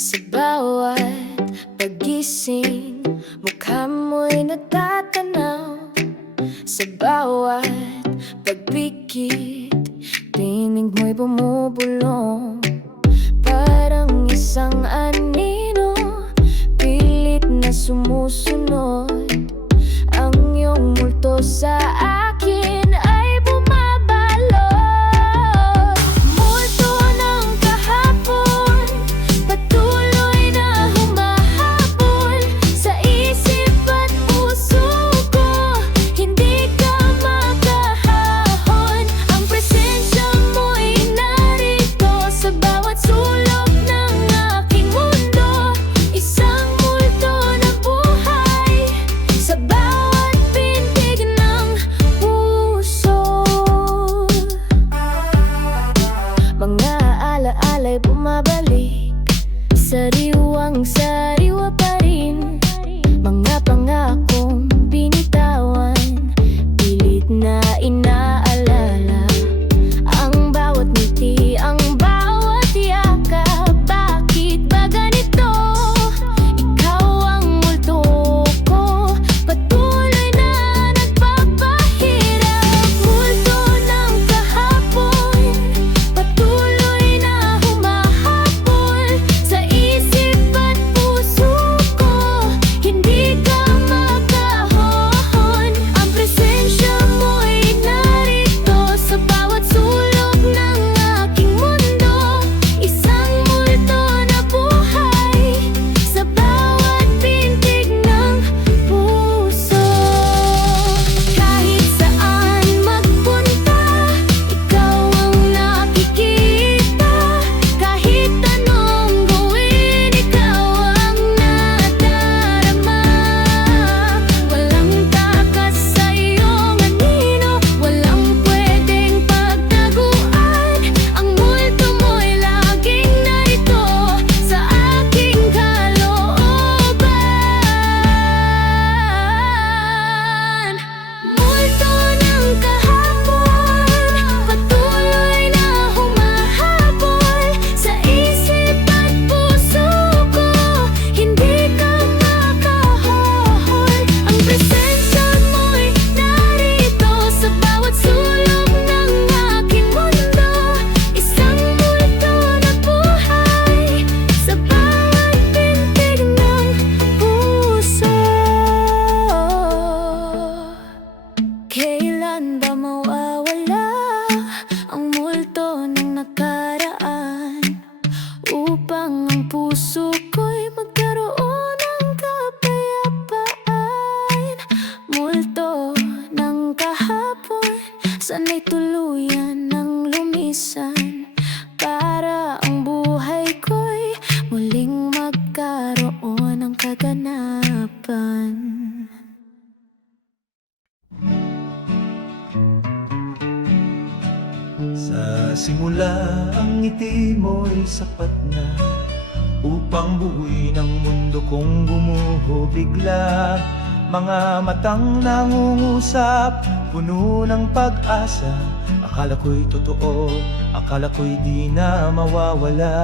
Sa bawat pagising, mukha mo'y natatanaw. Sa bawat pagpikit, tinig mo'y bumubulong. Parang isang anino, pilit na sumusunod. Ang iyong multo sa akin ay bumabalot. Multo ng kahapon, patuloy na humahabol sa isip at puso ko. Hindi ka makahahon. Ang presensya mo'y narito sa bawat sulok ng aking mundo. Isang multo na buhay sa bawat pintig ng puso. Mga alaala'y bumabalik, sariwang sariwa pa rin. Mga pangakong binitawan, pilit na inaalala. Ang bawat ngiti, ang bawat yakap. Bakit ba ganito? Ikaw ang multo ko, patuloy na nagpapahirap. Multo ng kahapon, patuloy na humahabol sa isip at puso ko. Hindi ka makahon. Ang presensya mo'y narito sa bawat sulok ng aking mundo. Isang multo na buhay sa bawat pintig ng puso. Kahit saan magpunta, ikaw ang nakikita. Kahit anong gawin, ikaw ang nadarama. Walang takas sa iyong anino, walang pwedeng pagtaguan. Ang multo mo'y laging narito sa aking kalooban. Multo ng kahapon, patuloy na humahabol sa isip at puso ko. Hindi ka makahahon. Ang presensya mo'y narito sa bawat sulok ng aking mundo. Isang multo na buhay sa bawat pintig ng puso. Kailan ba mawawala ang multo ng nakaraan, upang ang puso ko'y magkaroon ng kapayapaan? Multo ng kahapon, sana'y tuluyan ng lumisan, para ang buhay ko'y muling magkaroon ng kaganapan. Sa simula, ang ngiti mo'y sapat na upang buuin ang mundo kong gumuho bigla. Mga matang nangungusap, puno ng pag-asa. Akala ko'y totoo, akala ko'y di na mawawala.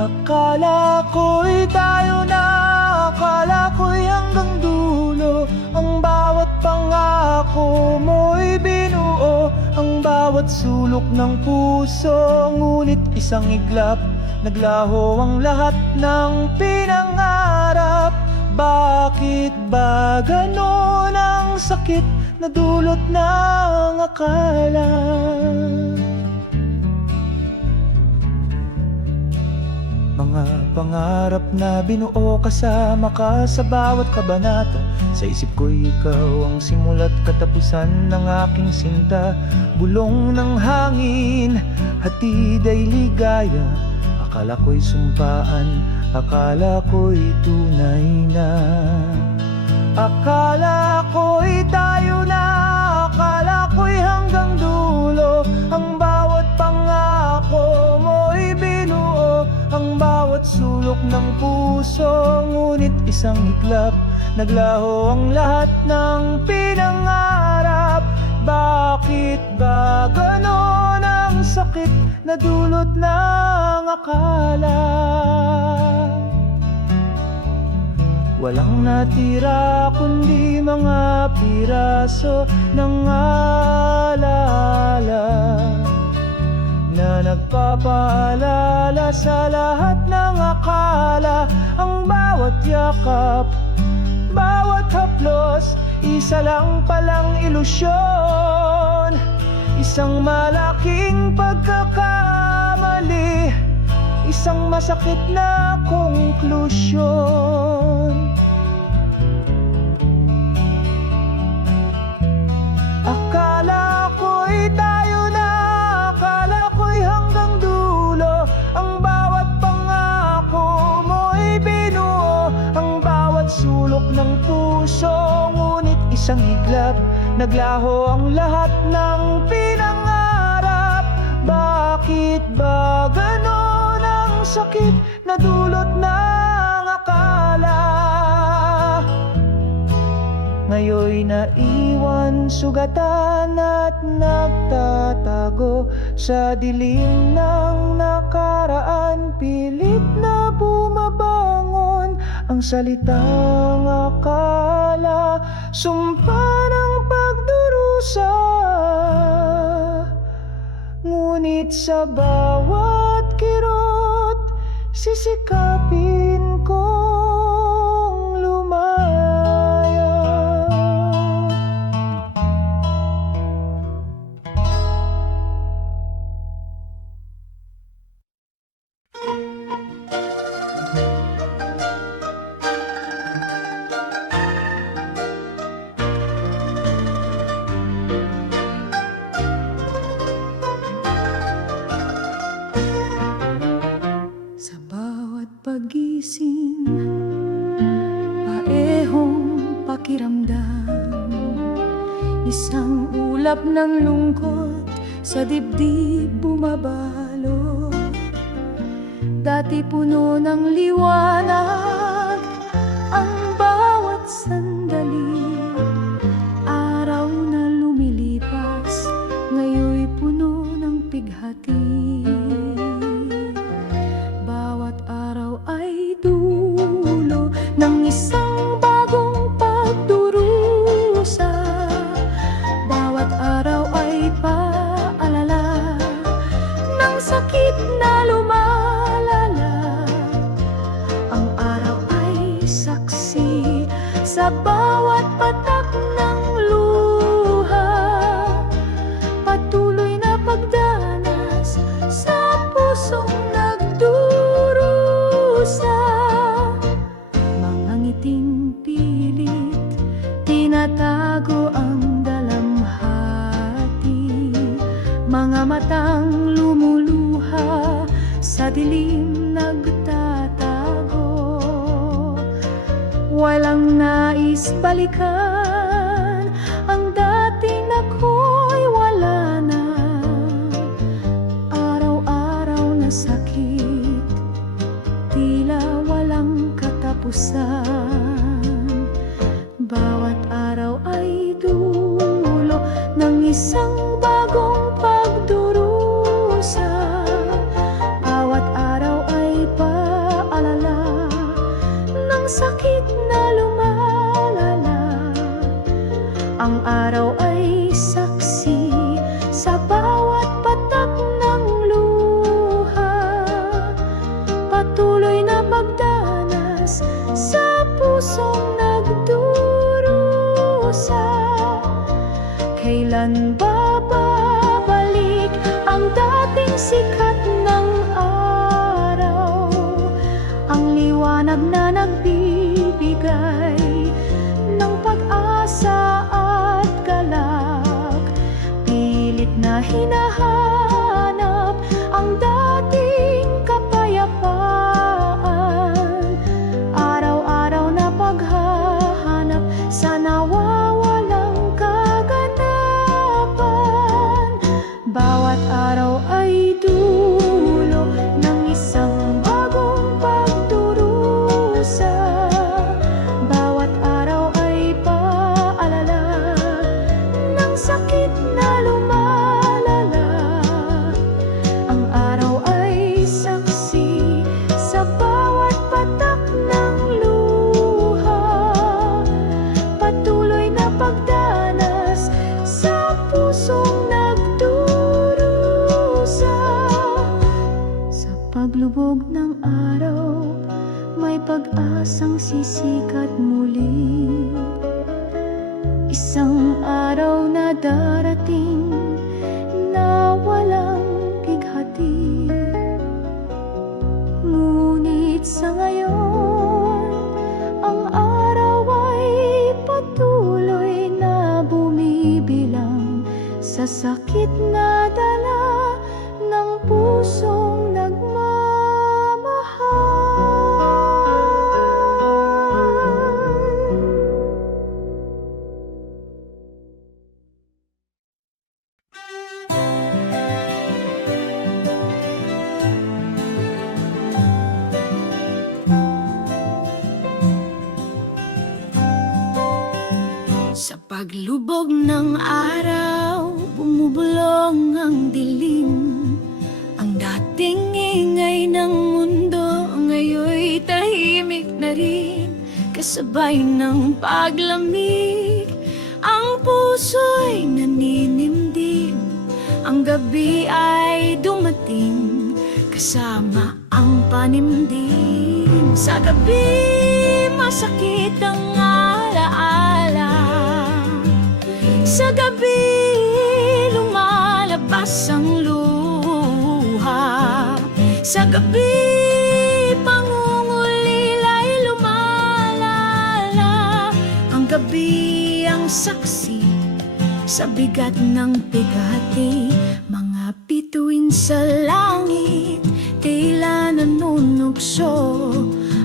Akala ko'y tayo na, akala ko'y hanggang dulo. Ang bawat pangako mo'y binuo, ang bawat sulok ng puso. Ngunit isang iglap, naglaho ang lahat ng pinangarap. Bakit ba ganon ang sakit na dulot ng akala? Mga pangarap na binuo kasama ka sa bawat kabanata. Sa isip ko'y ikaw ang simula't katapusan ng aking sinta. Bulong ng hangin, hatid ay ligaya. Akala ko'y sumpaan, akala ko'y tunay na. Akala ko'y tayo na, akala ko'y hanggang dulo. Ang bawat pangako mo'y binuo, ang bawat sulok ng puso. Ngunit isang iglap, naglaho ang lahat ng pinangarap. Bakit ba ganon ang sakit na dulot ng akala? Walang natira kundi mga piraso ng alaala na nagpapaalala sa lahat ng akala. Ang bawat yakap, bawat haplos, isa lang palang ilusyon. Isang malaking pagkakamali, isang masakit na konklusyon. Akala ko'y tayo na, akala ko'y hanggang dulo. Ang bawat pangako mo'y binuo, ang bawat sulok ng puso. Ngunit isang iglap, naglaho ang lahat ng pinangarap. Bakit ba ganon ang sakit na dulot ng akala? Ngayon'y naiwan sugatan at nagtatago sa dilim ng nakaraan. Pilit na bumabangon ang salitang akala, sumpa ng pagdurusa. Ngunit sa bawat kirot, sisikapin kong lumaya. Sa bawat pagising, paehong pakiramdam, isang ulap ng lungkot sa dibdib bumabalot. Dati puno ng liwanag ang bawat sandali, araw na lumilipas, ngayon'y puno ng pighati. Bawat araw ay dulo ng isang bagong pagdurusa. Bawat araw ay paalala ng sakit na lumalala. Ang araw ay saksi sa bawat patak ng luha, patuloy na pagdanas sa pusong nagdurusa. Mga ngiting pilit, tinatago ang dalamhati, mga matang lumuluha sa dilim nagtatago. Walang nais balikan ang dating ako'y wala na. Araw-araw na sakit, tila walang katapusan. Bawat araw ay dulo ng isang bagong pagdurusa. Bawat araw ay paalala ng sakit na lumalala. Ang araw ay saksi sa bawat patak ng luha, patuloy na pagdanas sa pusong nagdurusa. Kailan ba babalik ang dating sikat ng araw, ang liwanag na nagbibigay ng pag-asa at galak? Pilit na hinahanap ang dating kapayapaan, araw-araw na paghahanap sa nawawalang kaganapan. Bawat araw ay dulo ng isang bagong pagdurusa. Bawat araw ay paalala ng sakit na lumalala. paglubog ng araw, may pag-asang sisikat muli. Isang araw na darating na walang bighati. Ngunit sa ngayon, ang araw ay patuloy na bumibilang sa sakit na dala ng pusong nagmamahal. Sa paglubog ng araw, bumubulong ang dilim. Ang dating ingay ng mundo, ngayoy tahimik na rin. Kasabay ng paglamig, ang puso'y naninimdim. Ang gabi ay dumating, kasama ang panimdim. Sa gabi, masakit ang alaala. Sa gabi, lumalabas ang luha. Sa gabi, pangungulila'y lumalala. Ang gabi ang saksi sa bigat ng bigati. Mga bituin sa langit, tila nanunukso.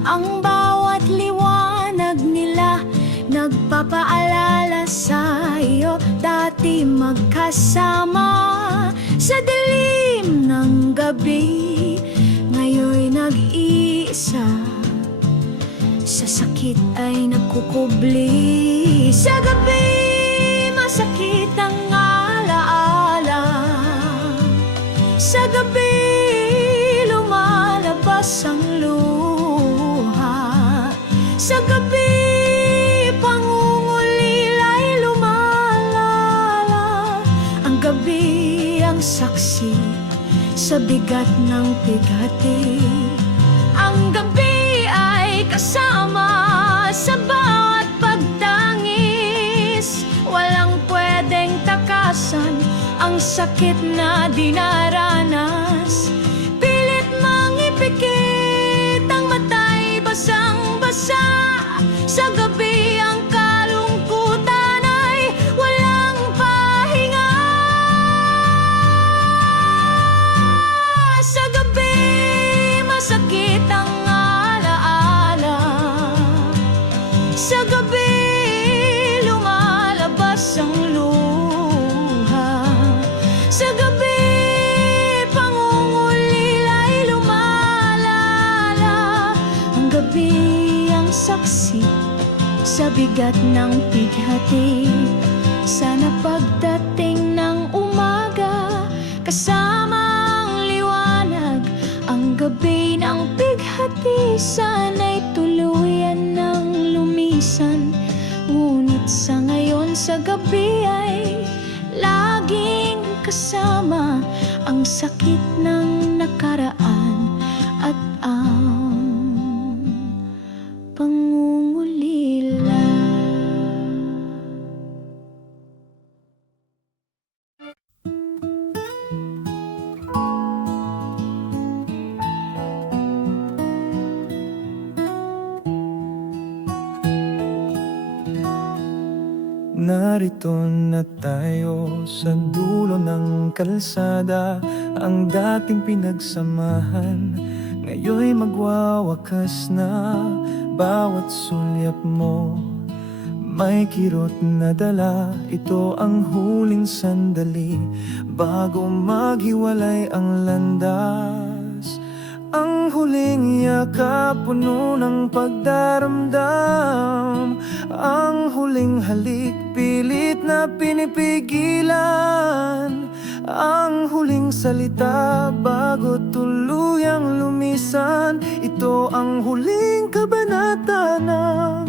Ang bawat liwanag nila nagpapaalala sa iyo. Dati magkasama sa dilim ng gabi, ngayon'y nag-iisa. Sa sakit ay nagkukubli. Sa gabi, masakit ang alaala. Sa gabi, lumalabas ang luha. Sa gabi, pangungulila'y lumalala. Ang gabi ang saksi sa bigat ng bigati. Ang gabi ay kasama sa bawat pagtangis. Walang pwedeng takasan ang sakit na dinaranas. Pilit mang ipikit ang mata'y basang-basa. Sa gabi ang kalungkutan ay walang pahinga. Sa gabi, masakit ang alaala. Sa gabi, lumalabas ang luha. Sa gabi, pangungulila'y lumalala. Ang gabi ang saksi sa bigat ng bighati. Sana pagdating ng umaga, kasama ang liwanag. Ang gabi ng bighati, sana'y tuluyan ng lumisan. Ngunit sa ngayon, sa gabi ay laging kasama ang sakit ng nakaraan at ang pangungulila. Narito na tayo sa dulo ng kalsada. Ang dating pinagsamahan ngayon'y magwawakas na. Bawat sulyap mo may kirot na dala. Ito ang huling sandali bago maghiwalay ang landas. Ang huling yakap puno ng pagdaramdam. Ang huling halik pilit na pinipigilan. Ang huling salita bago tuluyang lumisan. Ito ang huling kabanata ng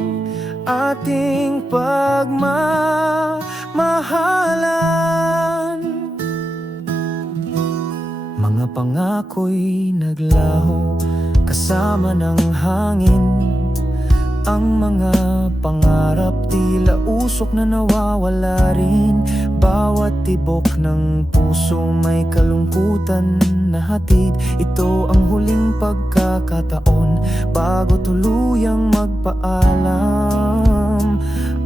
ating pagmamahalan. Mga mga pangako'y naglaho kasama ng hangin. Ang mga pangarap tila usok na nawawala rin. Bawat tibok ng puso may kalungkutan na hatid. Ito ang huling pagkakataon bago tuluyang magpaalam.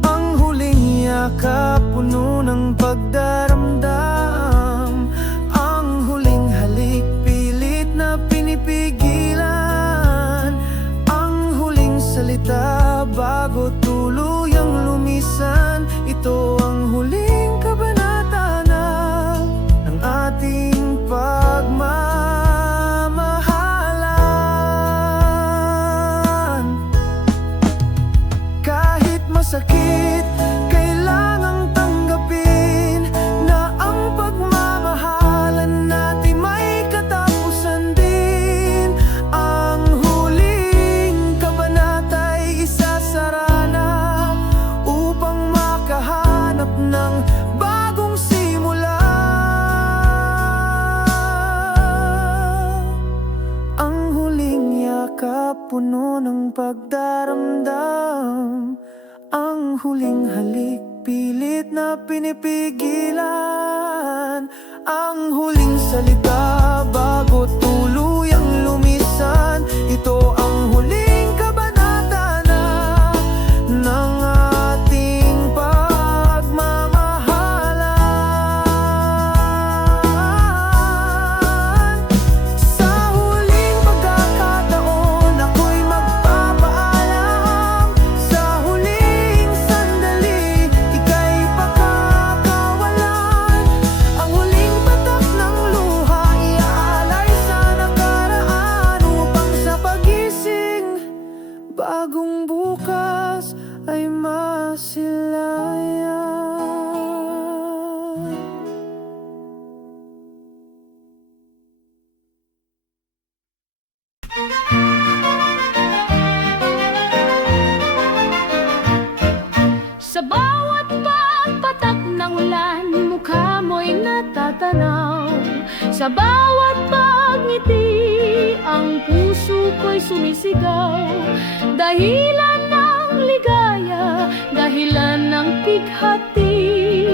Ang huling yakap puno ng pagdaramdam. Ang huling halik pilit na pinipigilan. Ang huling salita bago tuluyang lumisan. Ito ang huling kabanata na ng ating pagmamahalan. Kahit masakit, kailangang tanggapin na ang pagmamahalan natin may katapusan din. Ang huling kabanata'y isasara na upang makahanap ng bagong simula. Ang huling yakap puno ng pagdaramdam. Ang huling halik pilit na pinipigilan. Ang huling salita bago tuluyang lumisan. Ito ang huling kabanata na ng ating pagmamahalan. Sa huling pagkakataon ako'y magpapaalam. Sa huling sandali, ika'y pakakawalan. Ang huling patak ng luha, iaalay sa nakaraan upang sa pagising, bagong bukas ay masilayan. Sa bawat pagpatak ng ulan, mukha mo'y natatanaw. Sa bawat pagngiti, ang puso ko'y sumisigaw. Dahilan ng ligaya, dahilan ng pighati,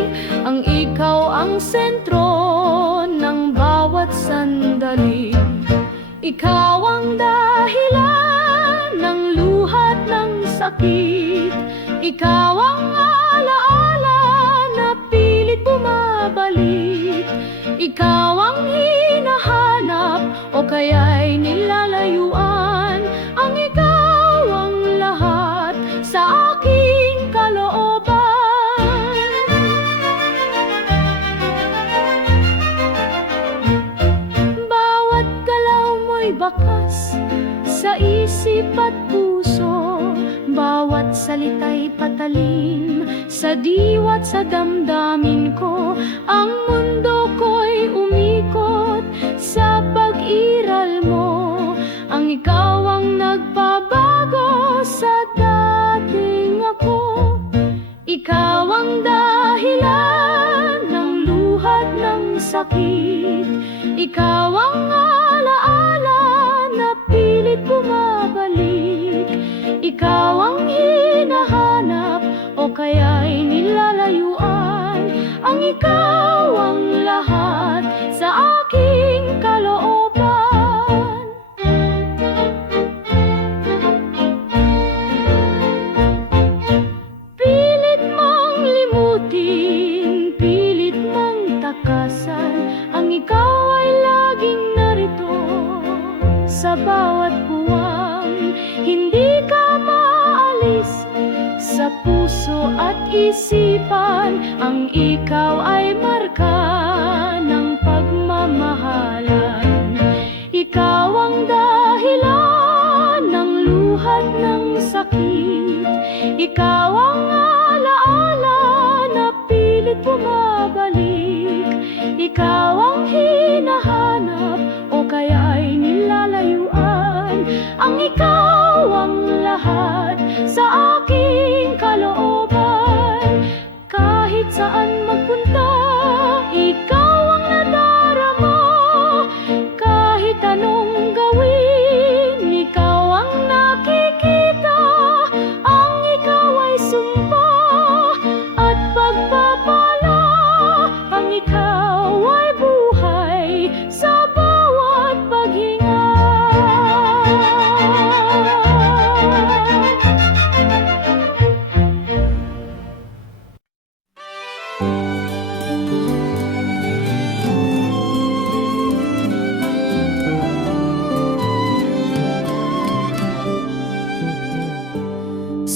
ang ikaw ang sentro ng bawat sandali. Ikaw ang dahilan ng luhat ng sakit. Ikaw ang alaala na pilit bumabalik. Ikaw ang hinahanap o kaya'y nilalayuan. Ang ikaw ang lahat sa aking kalooban. Bawat galaw mo'y bakas sa isip at puso. Bawat salita'y patalim sa diwa't sa damdamin ko. Ang mundo ko'y umikot sa pag-iral mo. Ang ikaw ang nagpabago sa dating ako. Ikaw ang dahilan ng luhat ng sakit. Ikaw ang alaala na pilit bumabalik. Ikaw ang hinahanap o kaya'y nilalayuan. Ang ikaw ang lahat sa aking kalooban. Pilit mong limutin, pilit mong takasan. Ang ikaw ay laging narito sa bawat buwang. Hindi ka maalis sa puso at isipan. Ang ikaw ay marka ng pagmamahalan. Ikaw ang dahilan ng luhat ng sakit. Ikaw ang alaala na pilit bumabalik. Ikaw ang hinahanap o kaya'y nilalayuan. Ang ikaw ang lahat sa aking kalooban. Kahit saan magpunta, ikaw ang nadarama.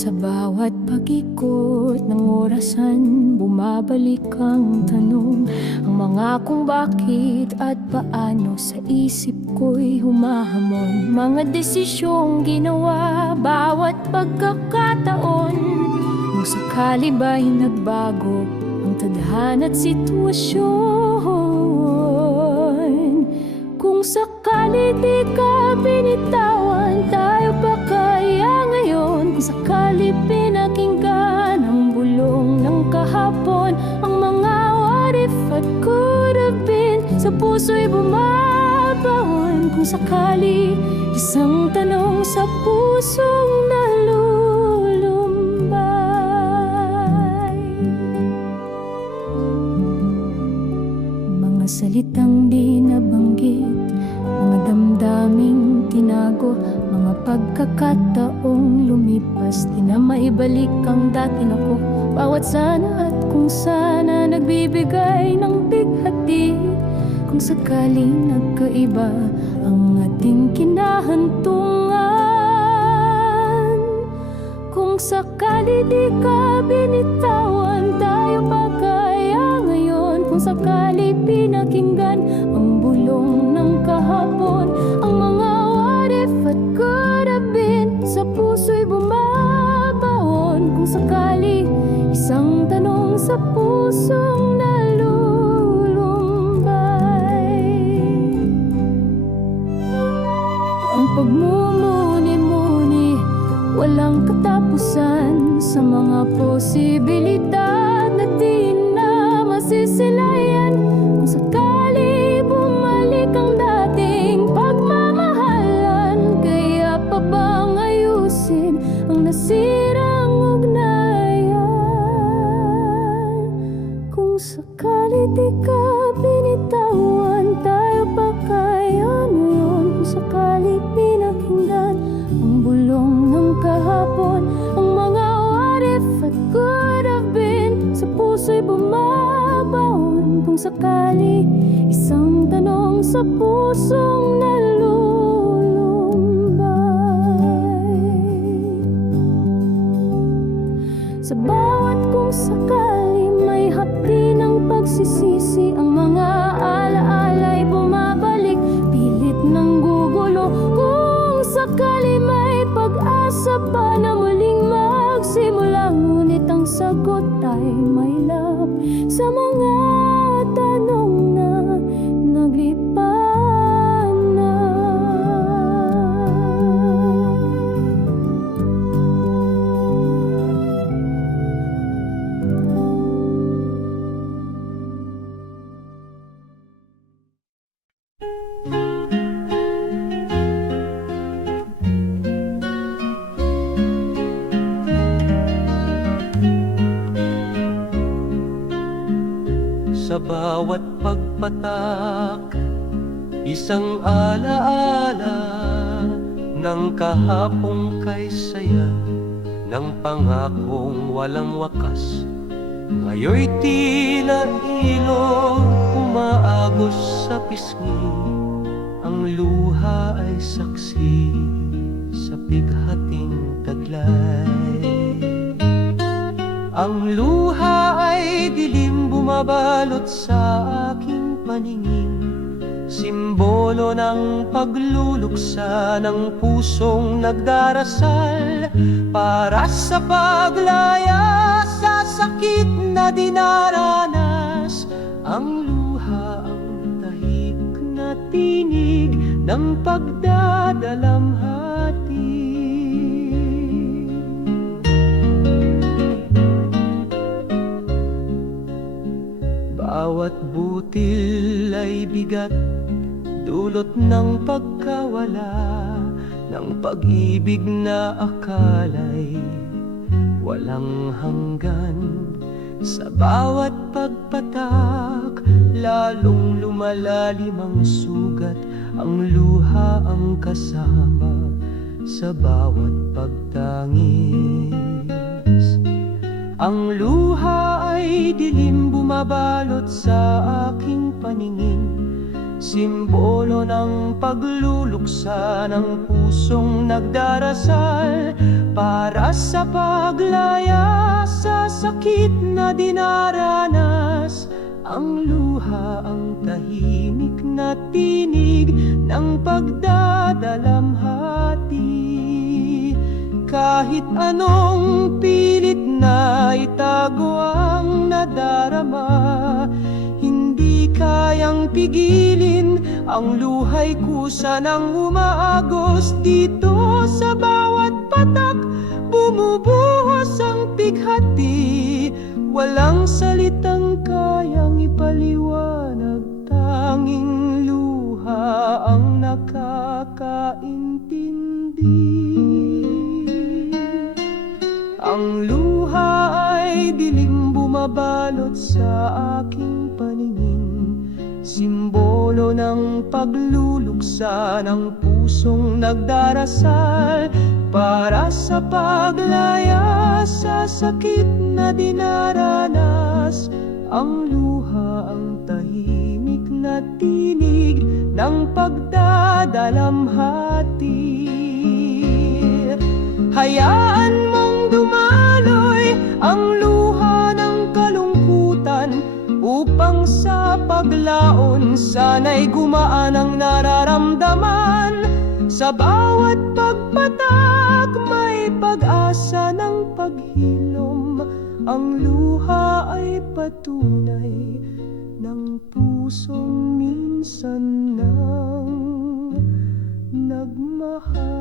Sa bawat pag-ikot ng orasan, bumabalik ang tanong. Ang mga kung bakit at paano sa isip ko'y humahamon. Mga desisyong ginawa bawat pagkakataon. Kung sakali ba'y nagbago ang tadhana't sitwasyon. Kung sakali di ka binitawan, tayo pa kaya ngayon? Kung sakali pinakinggan ang bulong ng kahapon, ang mga what if at could have been sa puso'y bumabaon. Kung sakali isang tanong sa pusong nalulumbay. Mga salitang di nabanggit, mga damdaming tinago, mga pagkakataong lumipas, di na maibalik ang dati nako. Bawat sana at kung sana nagbibigay ng bighati. Kung sakaling nagkaiba ang ating kinahantungan, kung sakali di ka binitawan, tayo pa kaya ngayon? Kung sakali pinakinggan ang bulong ng kahapon, ang mga what if at could have been sa puso'y bumabaon. Kung sakali isang tanong sa pusong nalulumbay. Ang pagmumuni-muni, walang katapusan sa mga posibilidad na di na masisilayan. Kung sakali bumalik ang dating pagmamahalan, kaya pa bang ayusin ang nasirang ugnayan? Kung sakali di ka binitawan, tayo pa kaya ngayon? Kung sakali pinakinggan ang bulong ng kahapon, ang mga what if at could have been sa puso'y bumabaon. Kung sakali isang tanong sa pusong nalulumbay. Sa bawat kung sakali may hapdi ng pagsisisi, ang mga alaala'y bumabalik, pilit ng gugulo. Kung sakali may pag-asa pa na muling magsimula, ngunit ang sagot ay may love sa mga tanong na naglipan na. Sa bawat pagpatak, isang alaala ng kahapong kay saya, ng pangakong walang wakas. Ngayon'y tila ilog umaagos sa pisngi, ang luha ay saksi sa bighating taglay. Ang luha ay dilim bumabalot sa aking paningin, simbolo ng pagluluksa ng pusong nagdarasal para sa paglaya sa sakit na dinaranas. Ang luha ang tahik na tinig ng pagdadalamhati. Bawat butil ay bigat, dulot ng pagkawala ng pag-ibig na akala'y walang hanggan. Sa bawat pagpatak, lalong lumalalim ang sugat, ang luha ang kasama sa bawat pagtangis. Ang luha ay dilim bumabalot sa aking paningin, simbolo ng pagluluksa ng pusong nagdarasal para sa paglaya sa sakit na dinaranas. Ang luha ang tahimik na tinig ng pagdadalamhati. Kahit anong pilit na itago ang nadarama, hindi kayang pigilin ang luhay kusa ng umaagos. Dito sa bawat patak bumubuhos ang pighati. Walang salitang kayang ipaliwanag, tanging luha ang nakakaintindi. Ang luha ay dilim bumabalot sa aking paningin, simbolo ng pagluluksa ng pusong nagdarasal para sa paglaya sa sakit na dinaranas. Ang luha ang tahimik na tinig ng pagdadalamhati. Hayaan mong dumaloy ang luha ng kalungkutan, upang sa paglaon sana'y gumaan ang nararamdaman. Sa bawat pagpatak may pag-asa ng paghilom. Ang luha ay patunay ng pusong minsan nang nagmahal.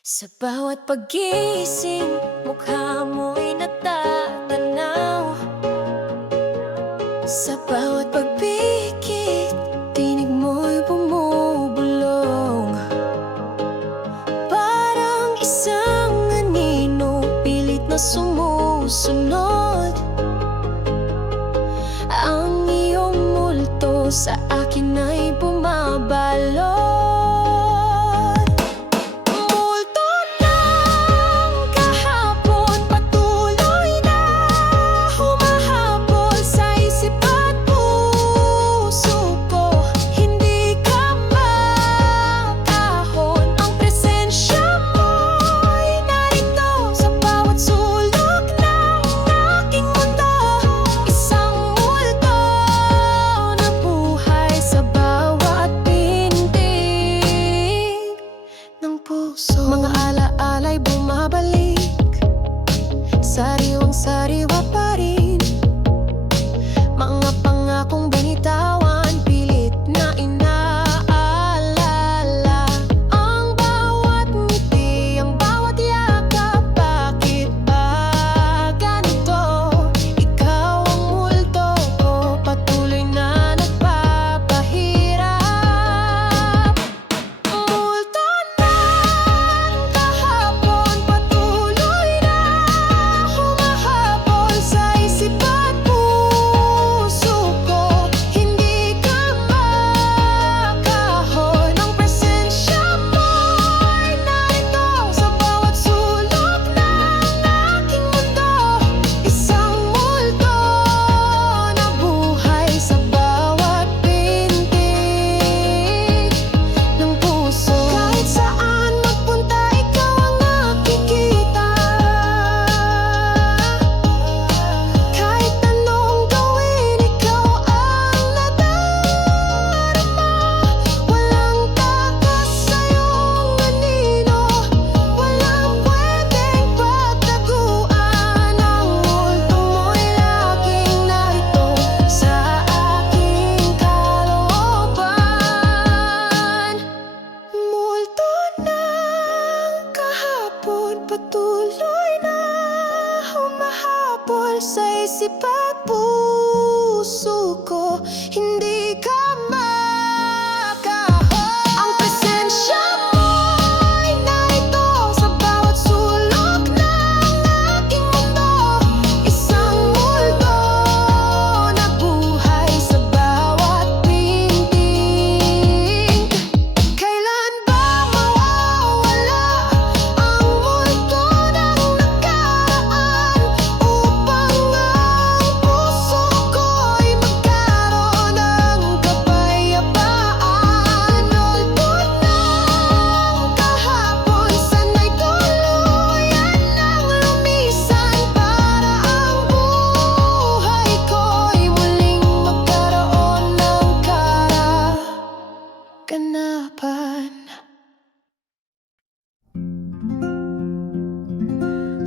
Sa bawat paggising, mukha mo'y natatanaw. Sa bawat pagpikit, tinig mo'y bumubulong. Parang isang anino, pilit na sumusunod. Ang iyong multo sa akin ay bumabalot. Sa bawat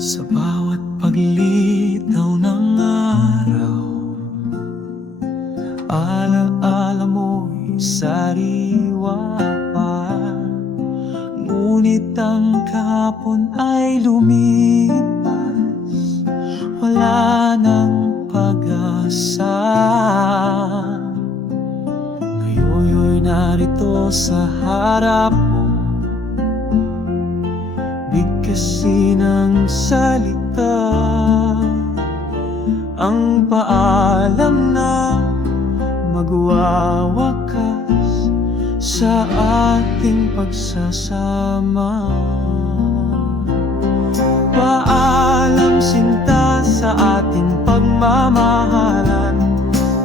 Sa bawat paglitaw ng araw, alaala mo'y sariwa pa. Ngunit ang kahapon ay lumipas, wala nang pag-asa. Ngayon'y narito sa harap mo, bigkasin ng salita, ang paalam na magwawakas sa ating pagsasama. Paalam sinta sa ating pagmamahalan,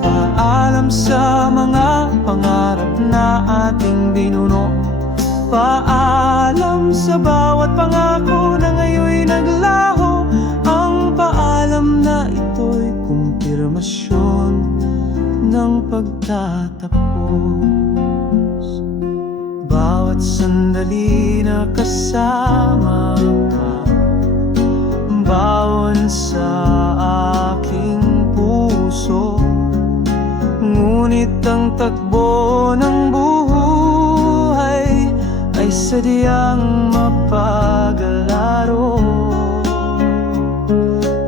paalam sa mga pangarap na ating binuno, paalam sa bawat pangako na ngayon'y naglaho. Ang paalam na ito'y kumpirmasyon ng pagtatapos. Bawat sandali na kasama ka, bawon sa aking puso. Ngunit ang takbo ng buhay ay sadyang mapagalaro.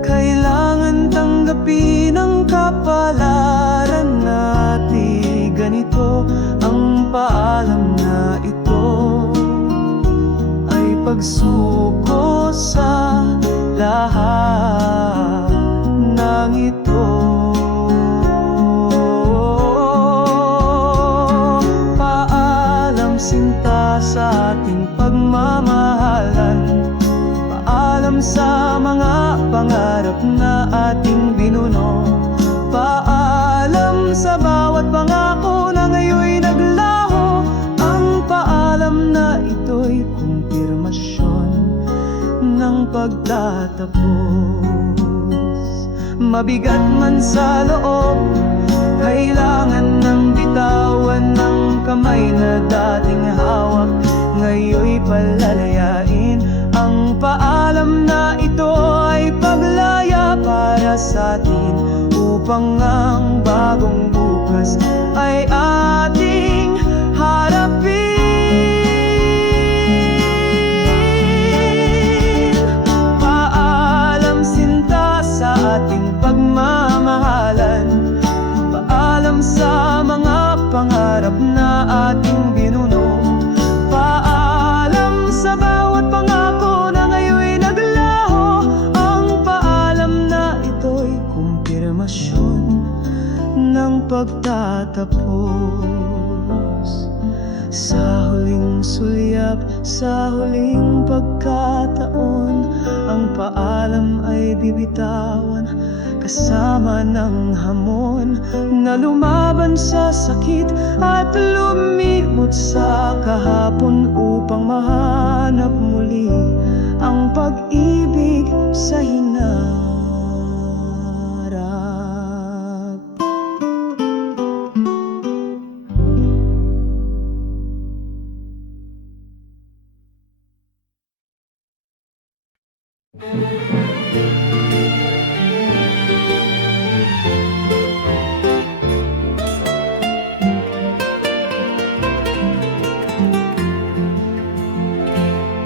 Kailangan tanggapin ang kapalaran natin ganito. Ang paalam na ito ay pagsuko sa lahat ng ito. Paalam sinta sa ating pagmamahalan, paalam sa mga pangarap na ating binuno, paalam sa bawat pangako na ngayon'y naglaho. Ang paalam na ito'y kumpirmasyon ng pagtatapos. Mabigat man sa loob, kailangan ng bitawan ng kamay na dating hawak, ngayon'y palalayain. Ang paalam na ito ay paglaya para sa atin, upang ang bagong bukas ay ating harapin. Paalam sinta sa ating pagmamahalan, paalam sa mga pangarap na ating binuno, paalam sa bawat pangako na ngayon'y naglaho. Ang paalam na ito'y kumpirmasyon ng pagtatapos. Sa huling sulyap, sa huling pagkataon, ang paalam ay bibitawan kasama ng hamon na lumaban sa sakit at lumimot sa kahapon, upang mahanap muli ang pag-ibig sa hinarap.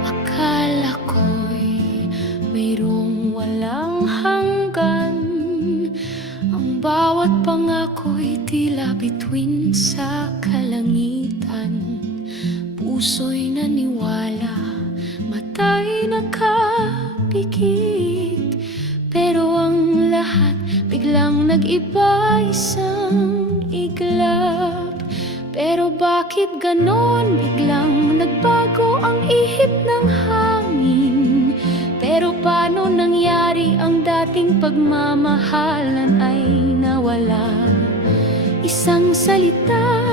Akala ko'y mayroong walang hanggan, ang bawat pangako'y tila bituin sa kalangitan. Puso'y naniwala, mata'y nakapikit, pero ang lahat biglang nag-iba, isang iglap. Pero bakit ganon? Biglang nagbago ang ihip ng hangin. Pero paano nangyari ang dating pagmamahalan ay nawala? Isang salita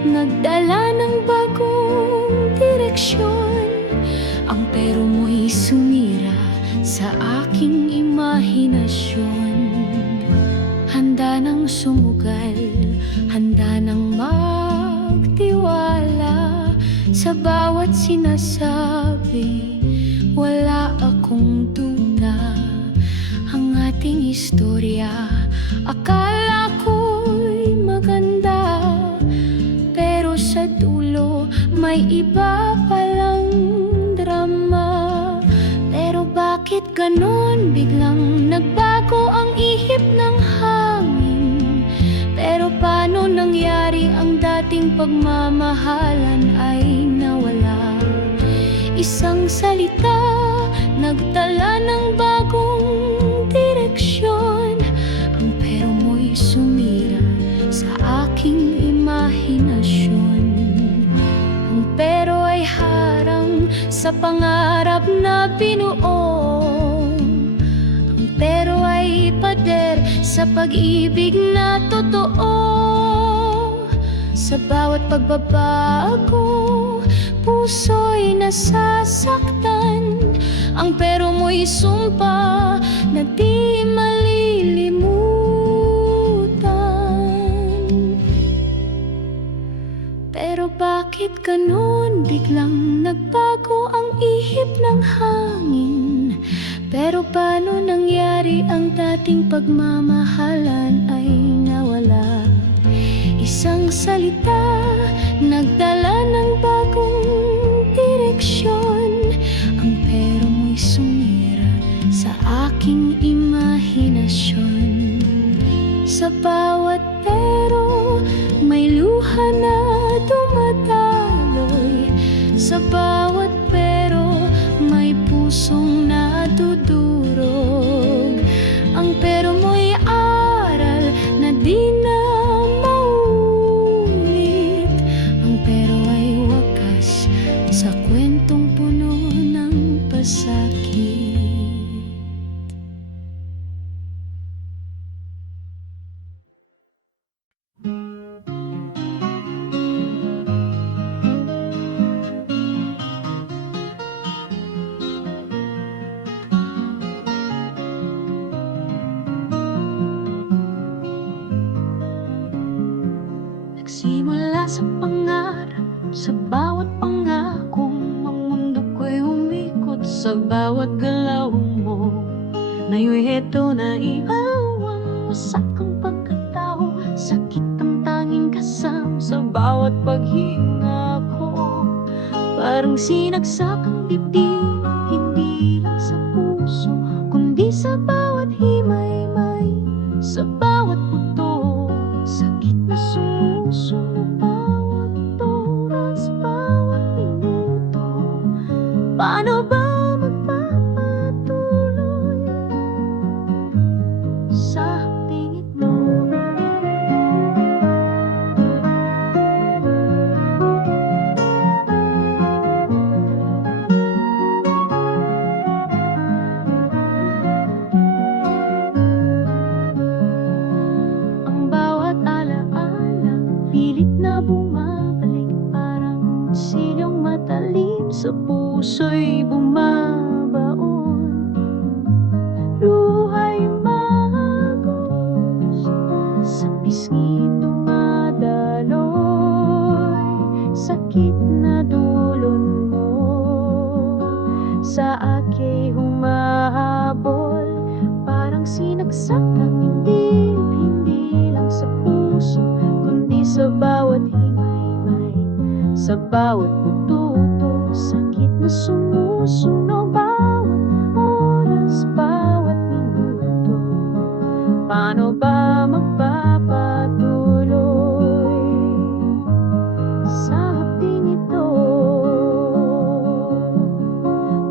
nagdala ng bagong direksyon. Ang pero mo'y sumira sa aking imahinasyon. Handa nang sumugal, handa nang magtiwala sa bawat sinasabi. Wala akong duda, ating istorya. Akala ko'y maganda, pero sa dulo may iba palang drama. Pero bakit ganon? Biglang nagbago ang ihip ng hangin. Pero paano nangyari ang dating pagmamahalan ay nawala? Isang salita, nagdala ng bagong direksyon. Ang pero mo'y sumira sa aking imahinasyon. Ang pero ay harang sa pangarap na binuo. Ang pero ay pader sa pag-ibig na totoo. Sa bawat pagbabago, puso'y nasasaktan. Ang pero mo'y sumpa na di malilimutan. Pero bakit ganon? Biglang nagbago ang ihip ng hangin. Pero paano nangyari ang dating pagmamahalan ay nawala? Isang salita, nagdala ng bagong direksyon. Ang pero mo'y sumira sa aking imahinasyon. Sa bawat pero, may luha na dumadaloy. Sa bawat pero, may pusong nadudurog. Ang pero mo'y aral na di na maulit. Ang pero ay wakas sa kwentong puno ng pasakit. Nagsimula sa pangarap, sa bawat pangakong ang mundo ko'y umikot. Sa bawat galaw mo, ngayon'y heto na iawang masakang pagkatao. Sakit ang tanging kasama sa bawat paghinga ko. Parang sinagsak ang dibdib, hindi lang sa puso, kundi sa bawat himay-may, sa bawat buto. Sakit na sumusunod bawat oras, bawat minuto. Paano ba magpapatuloy sa hapting ito? Ang bawat alaala, pilit na bumabalik, parang silyong matalim sa puso'y bumabaon. Luha'y mahagos, sa pisngi dumadaloy. Sakit na dulon mo, sa aking humahabol. Parang sinagsak ang dibdib, hindi lang sa puso, kundi sa bawat himay-may, sa bawat bututo. Sakit na sumusunog bawat oras, bawat minuto. Paano ba magpapatuloy sa hapting ito?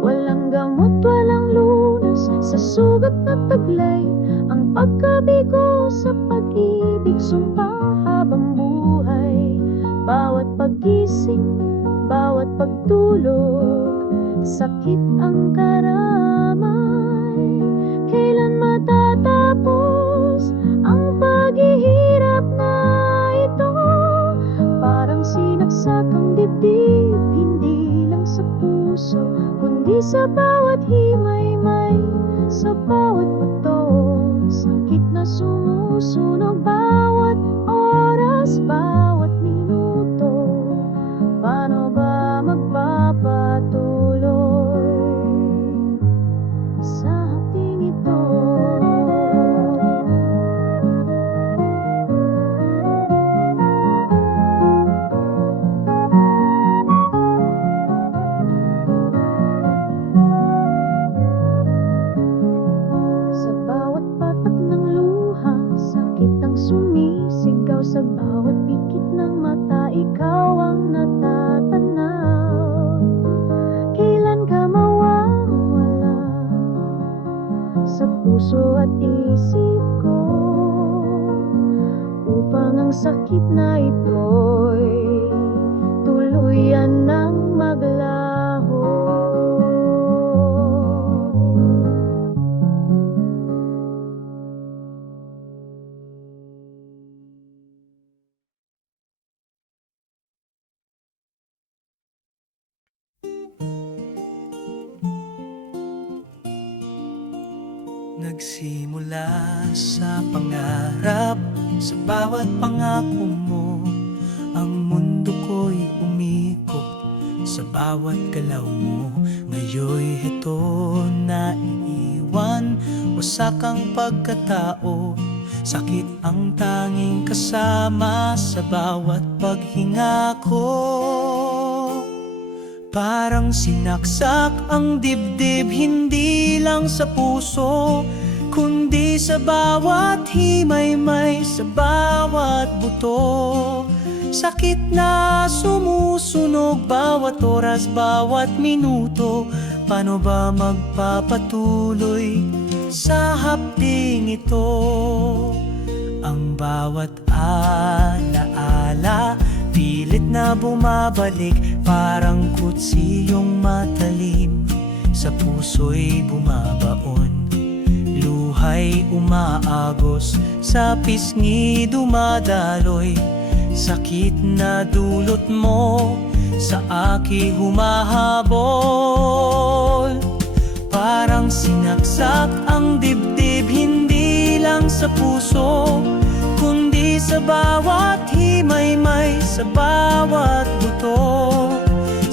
Walang gamot, walang lunas sa sugat na taglay. Ang pagkabigo sa pag-ibig, sumpa habang buhay. Bawat paggising, bawat pagtulog, sakit ang karamay. Kailan matatapos ang paghihirap na ito? Parang sinagsak ang dibdib, hindi lang sa puso, kundi sa bawat himay-may, sa bawat buto. Sakit na sumusunog bawat oras, bawat minuto. Paano ba magpapatuloy sa hapting ito? puso at isip ko, upang ang sakit na ito'y tuluyan ng maglaho. Nagsimula sa pangarap, sa bawat pangako mo, ang mundo ko'y umikot sa bawat galaw mo. Ngayon'y heto na iiwan, wasak ang pagkatao, sakit ang tanging kasama sa bawat paghinga ko. Parang sinaksak ang dibdib, hindi lang sa puso, kundi sa bawat himay-may, sa bawat buto. Sakit na sumusunog bawat oras, bawat minuto. Paano ba magpapatuloy sa hapding ito? Ang bawat alaala, pilit na bumabalik, parang kutsiyong matalim, sa puso'y bumabaon. Luhay umaagos, sa pisngi dumadaloy, sakit na dulot mo sa aki humahabol. Parang sinaksak ang dibdib, hindi lang sa puso, kundi sa bawat himay-may, sa bawat buto.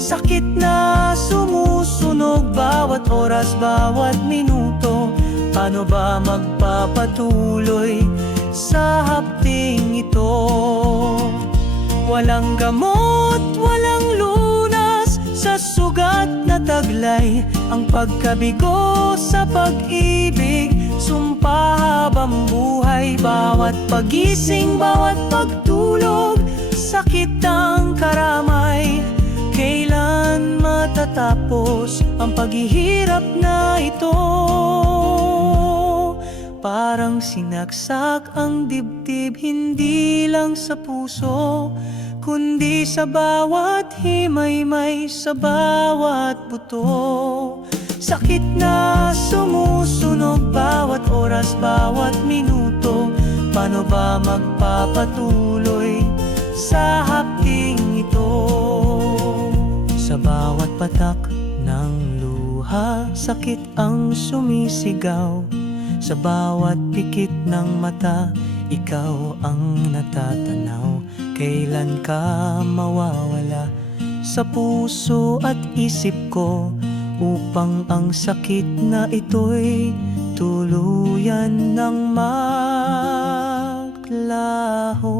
Sakit na sumusunog bawat oras, bawat minuto. Paano ba magpapatuloy sa hapding ito? Walang gamot, walang lunas sa sugat na taglay, ang pagkabigo sa pag-ibig, sumpa habang buhay. Bawat pagising, bawat pagtulog, sakit ang karamay. Kailan matatapos ang paghihirap na ito? Parang sinaksak ang dibdib, hindi lang sa puso, kundi sa bawat himay-may, sa bawat buto. Sakit na sumusunog bawat oras, bawat minuto. Paano ba magpapatuloy sa hapding ito? Sa bawat patak ng luha, sakit ang sumisigaw. Sa bawat pikit ng mata, ikaw ang natatanaw. Kailan ka mawawala sa puso at isip ko, upang ang sakit na ito'y tuluyan ng maglaho.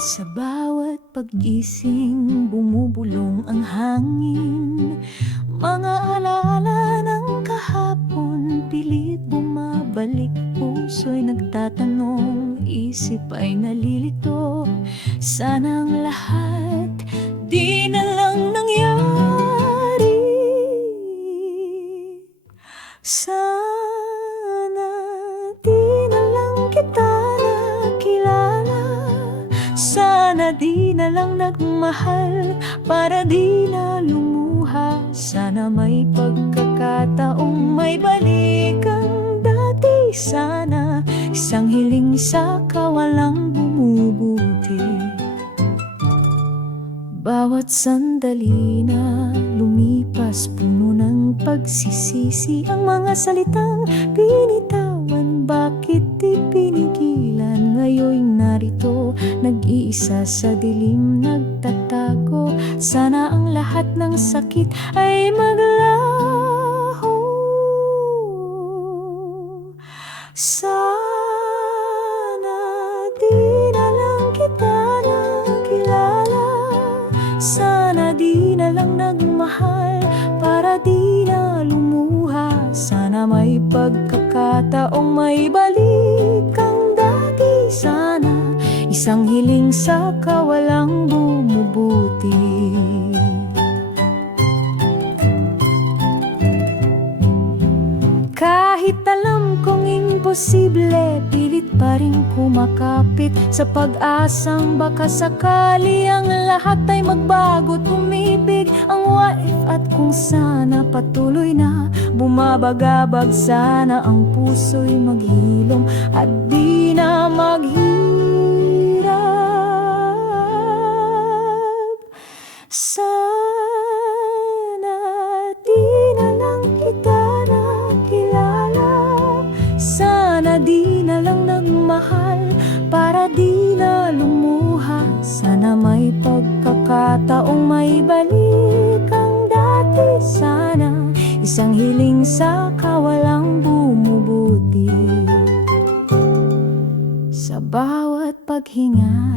Sa bawat pag-gising, bumubulong ang hangin. Mga alaala ng kahapon, pilit bumabalik. Puso'y nagtatanong, isip ay nalilito. Sana ang lahat di na lang nangyari. Sana di na lang kita nakilala. Sana di na lang nagmahal, para di na lumuha. Sana may pagkakataong may balikan dati. Sana isang hiling sa kawalang bumubuti. Bawat sandali na lumipas, puno ng pagsisisi. Ang mga salitang binitawan, bakit di pinigilan? Ngayon'y narito, nag-iisa sa dilim, nagtatago. Sana ang lahat ng sakit ay maglaho. Sana di na lang para di na lumuha. Sana may pagkakataong may balik ang dati. Sana isang hiling sa kawalang bumubuti. Kahit alam kong imposible, pilit pa rin kumakapit sa pag-asang baka sakali ang lahat ay magbago. Tumibig ang what if at kung sana patuloy na bumabagabag. Sana ang puso'y maghilom at di na maghirap. Sana di na lang kita nakilala. Sana di na lang nagmahal para di na lumuha. Sana may pagkakataong may balik ang dati. Sana isang hiling sa kawalang bumubuti. Sa bawat paghinga,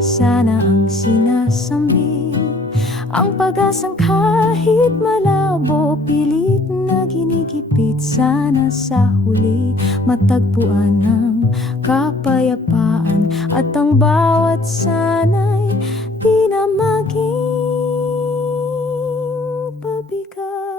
sana ang sinasambi ang pag-asang kahit malabo, pilit na ginikipit. Sana sa huli matagpuan ng kapayapaan at ang bawat sana'y di na maging pabigat.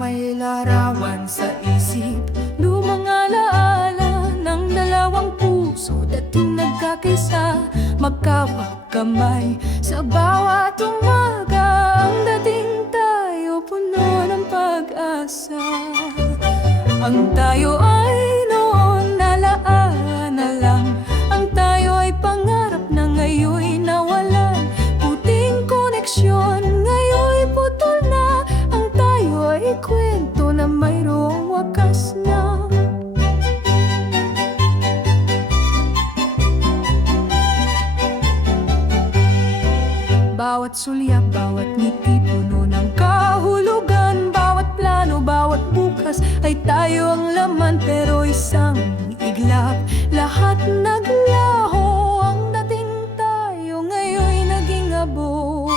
May larawan sa isip, lumang alaala ng dalawang puso, dating nagkakaisa, magkawag kamay sa bawat umaga. Ang dating tayo puno ng pag-asa. Ang tayo ay noon alaala na lang. Ang tayo ay pangarap na ngayon'y nawalan. Puting koneksyon, ngayon'y putol na. Ang tayo ay kwento na mayroong wakas na. Bawat sulyap, bawat ngiti, puno ng kahulugan. Bawat plano, bawat bukas ay tayo ang laman. Pero isang iglap, lahat naglaho. Ang dating tayo ngayon'y naging abo.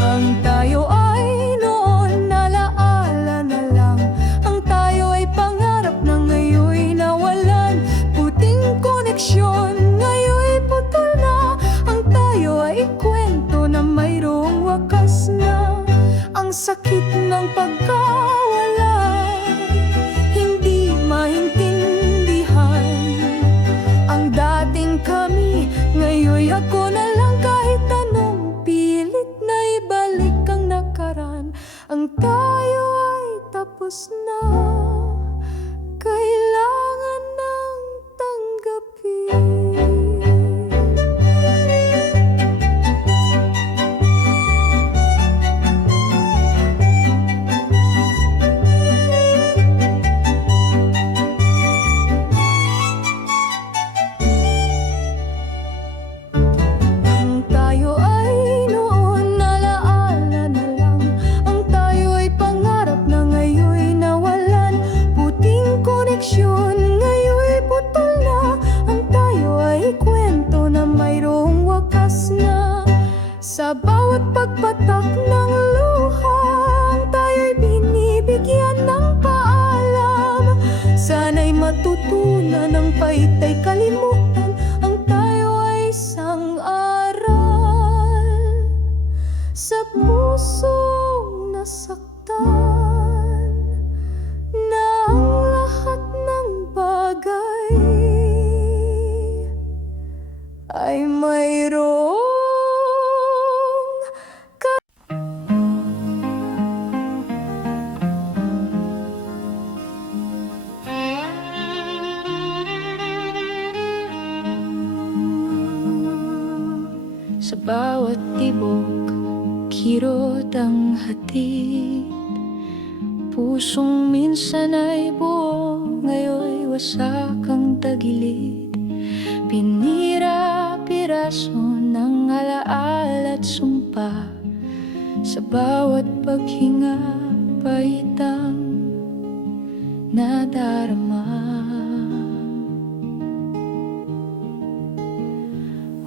Ang tayo ay noon alaala na lang. Ang tayo ay pangarap na ngayon'y nawalan. Puting koneksyon, ngayon'y putol na. Ang tayo ay kwento na mayroong wakas na. Ang sakit ng pagkawala, hindi maintindihan. Ang dating kami, ngayon'y ako na lang. Kahit anong pilit na ibalik ang nakaraan. Ang tayo ay tapos na, kailangan ng tanggapin. Ang tayo ay noon alaala na lang. Ang tayo ay pangarap na ngayon'y nawalan. Puting koneksyon, ngayon'y putol na. Ang tayo ay kwento na mayroong wakas na. Sa bawat pagpatak ng luha, ang tayo'y binibigyan ng paalam. Sana'y matutunan ng pait ay kalimutan. Ang tayo ay isang aral sa pusong nasaktan, na ang lahat ng bagay ay mayroong sa bawat tibok, kirot ang hatid. Pusong minsan ay buo, ngayon'y wasak ang tagilid. Pinira, piraso ng alaala at sumpa. Sa bawat paghinga, paitang nadarama.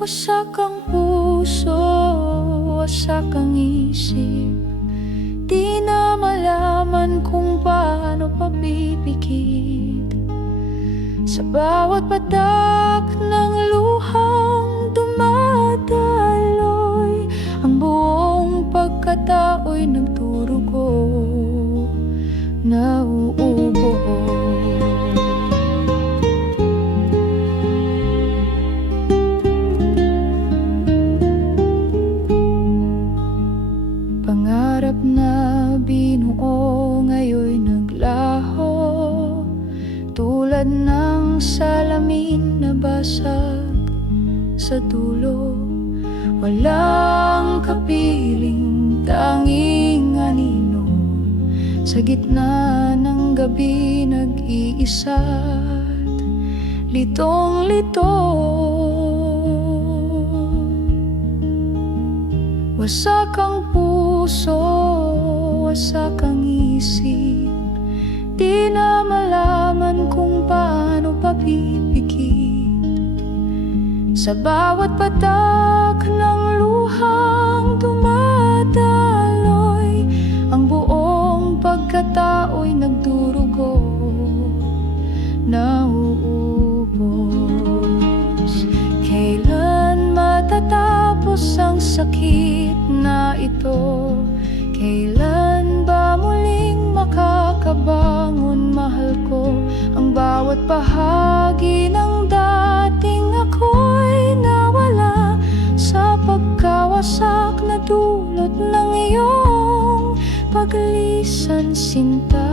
Wasak ang puso, wasak ang isip. Di na malaman kung paano papipikit. Sa bawat patak ng luhang dumadaloy, ang buong pagkatao'y nagdurugo, nauubo. Pangarap na binuo ngayon'y naglaho, tulad ng salamin na basag sa dulo. Walang kapiling, tanging anino. Sa gitna ng gabi nag-iisa't litong-lito. Wasak ang puso, wasak ang isip. Di na malaman kung paano papipikit. Sa bawat patak ng luhang dumadaloy, ang buong pagkatao'y nagdurugo, nauubos. Kailan matatapos ang sakit na ito? Kailan ba muling makakabangon, mahal ko? Ang bawat bahagi ng dating ako'y nawala sa pagkawasak na dulot ng iyong paglisan, sinta.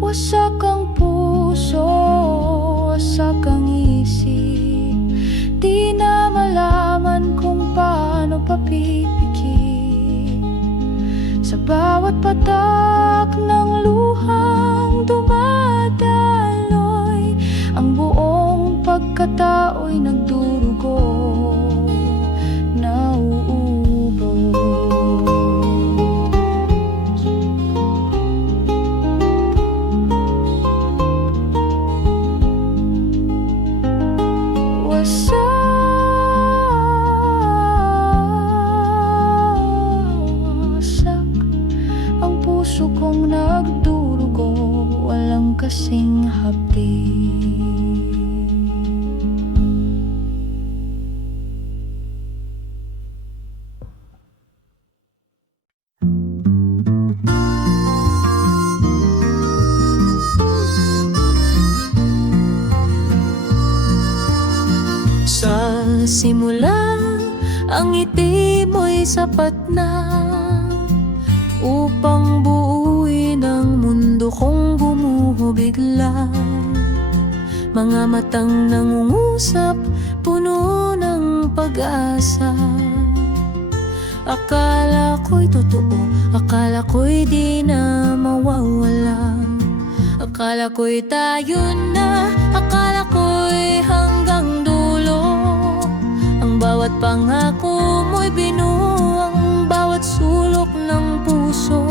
Wasak ang puso, wasak ang isip. Di na malaman kung paano papipikit. Sa bawat patak ng luhang dumadaloy, ang buong pagkatao'y nagdurugo, nauubos. Wasak ang puso kong nagdurugo, walang kasing hapdi. Sa simula, ang ngiti mo'y sapat na upang buuin ang mundo kong gumuho bigla. Mga matang nangungusap, puno ng pag-asa. Akala ko'y totoo, akala ko'y di na mawawala. Akala ko'y tayo na, akala ko'y hanggang dulo. Ang bawat pangako mo'y binuwang, bawat sulok ng puso.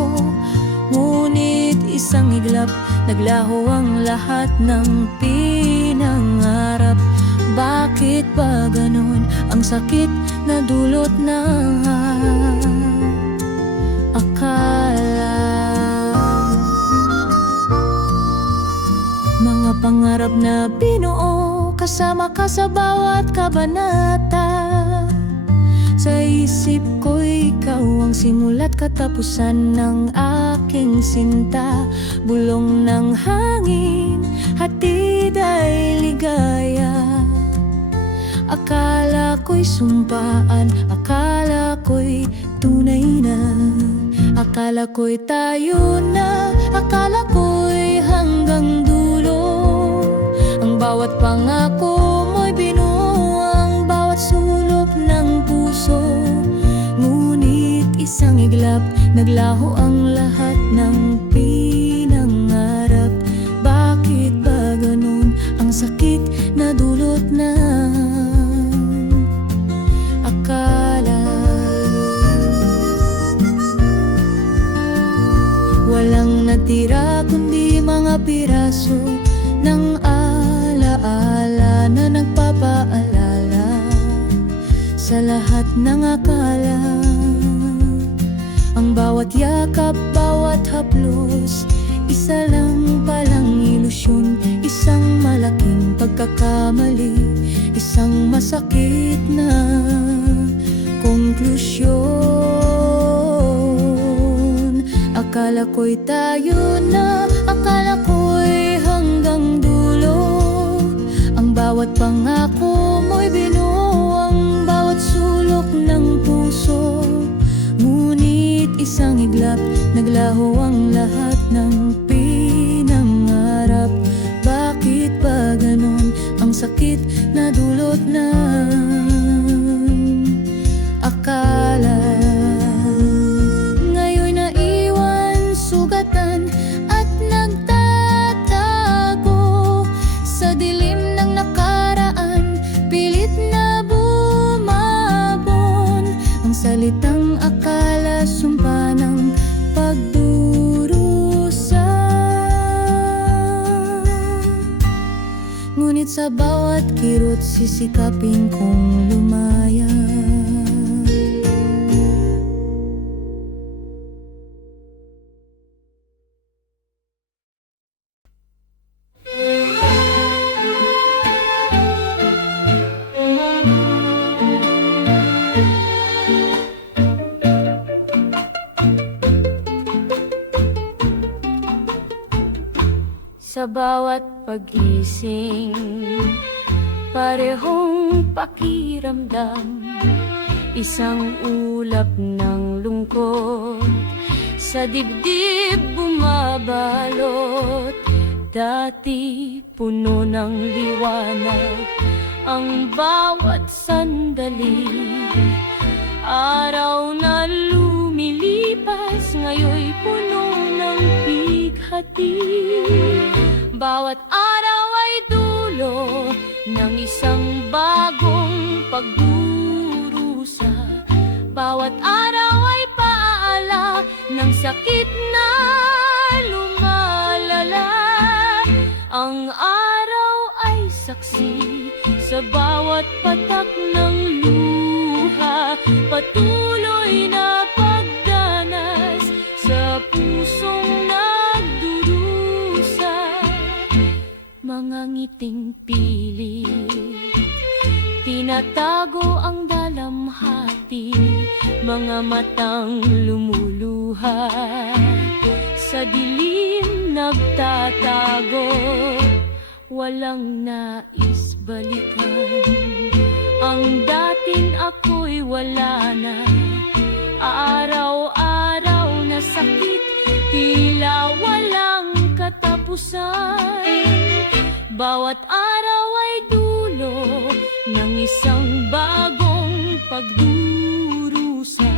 Ngunit isang iglap, naglaho ang lahat ng pinangarap. Bakit ba ganon ang sakit na dulot ng akala? Mga pangarap na binuo, kasama ka sa bawat kabanata. Sa isip ko ikaw ang simula't katapusan ng aking sinta. Bulong ng hangin, hatid ay ligaya. Akala ko'y sumpaan, akala ko'y tunay na. Akala ko'y tayo na, akala ko'y hanggang dulo. Ang bawat pangako mo'y binuwang, bawat sulok ng puso. Ngunit isang iglap, naglaho ang lahat ng pinangarap. Bakit ba ganun ang sakit ng akala. Walang natira kundi mga piraso ng alaala na nagpapaalala sa lahat ng akala. Ang bawat yakap, bawat haplos, isa lang palang ilusyon, isang malaking pagkakamali, isang masakit na konklusyon. Akala ko'y tayo na, akala ko'y hanggang dulo. Ang bawat pangako mo'y binuo, ang bawat sulok ng puso. Ngunit isang iglap, naglaho ang lahat ng pinangarap. Bakit ba ganon ang sakit na dulot ng akala? Ngayon'y naiwan, sugatan at nagtatago sa dilim ng nakaraan. Pilit na bumabon ang salitang akala, sumpa ng pagdurusa. Ngunit sa bawat kirot, sisikapin kong lumaya. Sa bawat pagising, parehong pakiramdam, isang ulap ng lungkot sa dibdib bumabalot. Dati puno ng liwanag ang bawat sandali, araw na lumilipas, ngayon'y puno ng bighati. Bawat araw ay dulo ng isang bagong pagdurusa. Bawat araw ay paala ng sakit na lumalala. Ang araw ay saksi sa bawat patak ng luha, patuloy na pagdanas sa pusong nagdurusa. Mga ngiting pilit, tinatago ang dalamhati, mga matang lumuluha, sa dilim nagtatago, walang nais balikan. Ang dating ako'y wala na, araw-araw na sakit, tila walang katapusan. Bawat araw ay dulo ng isang bagong pagdurusa.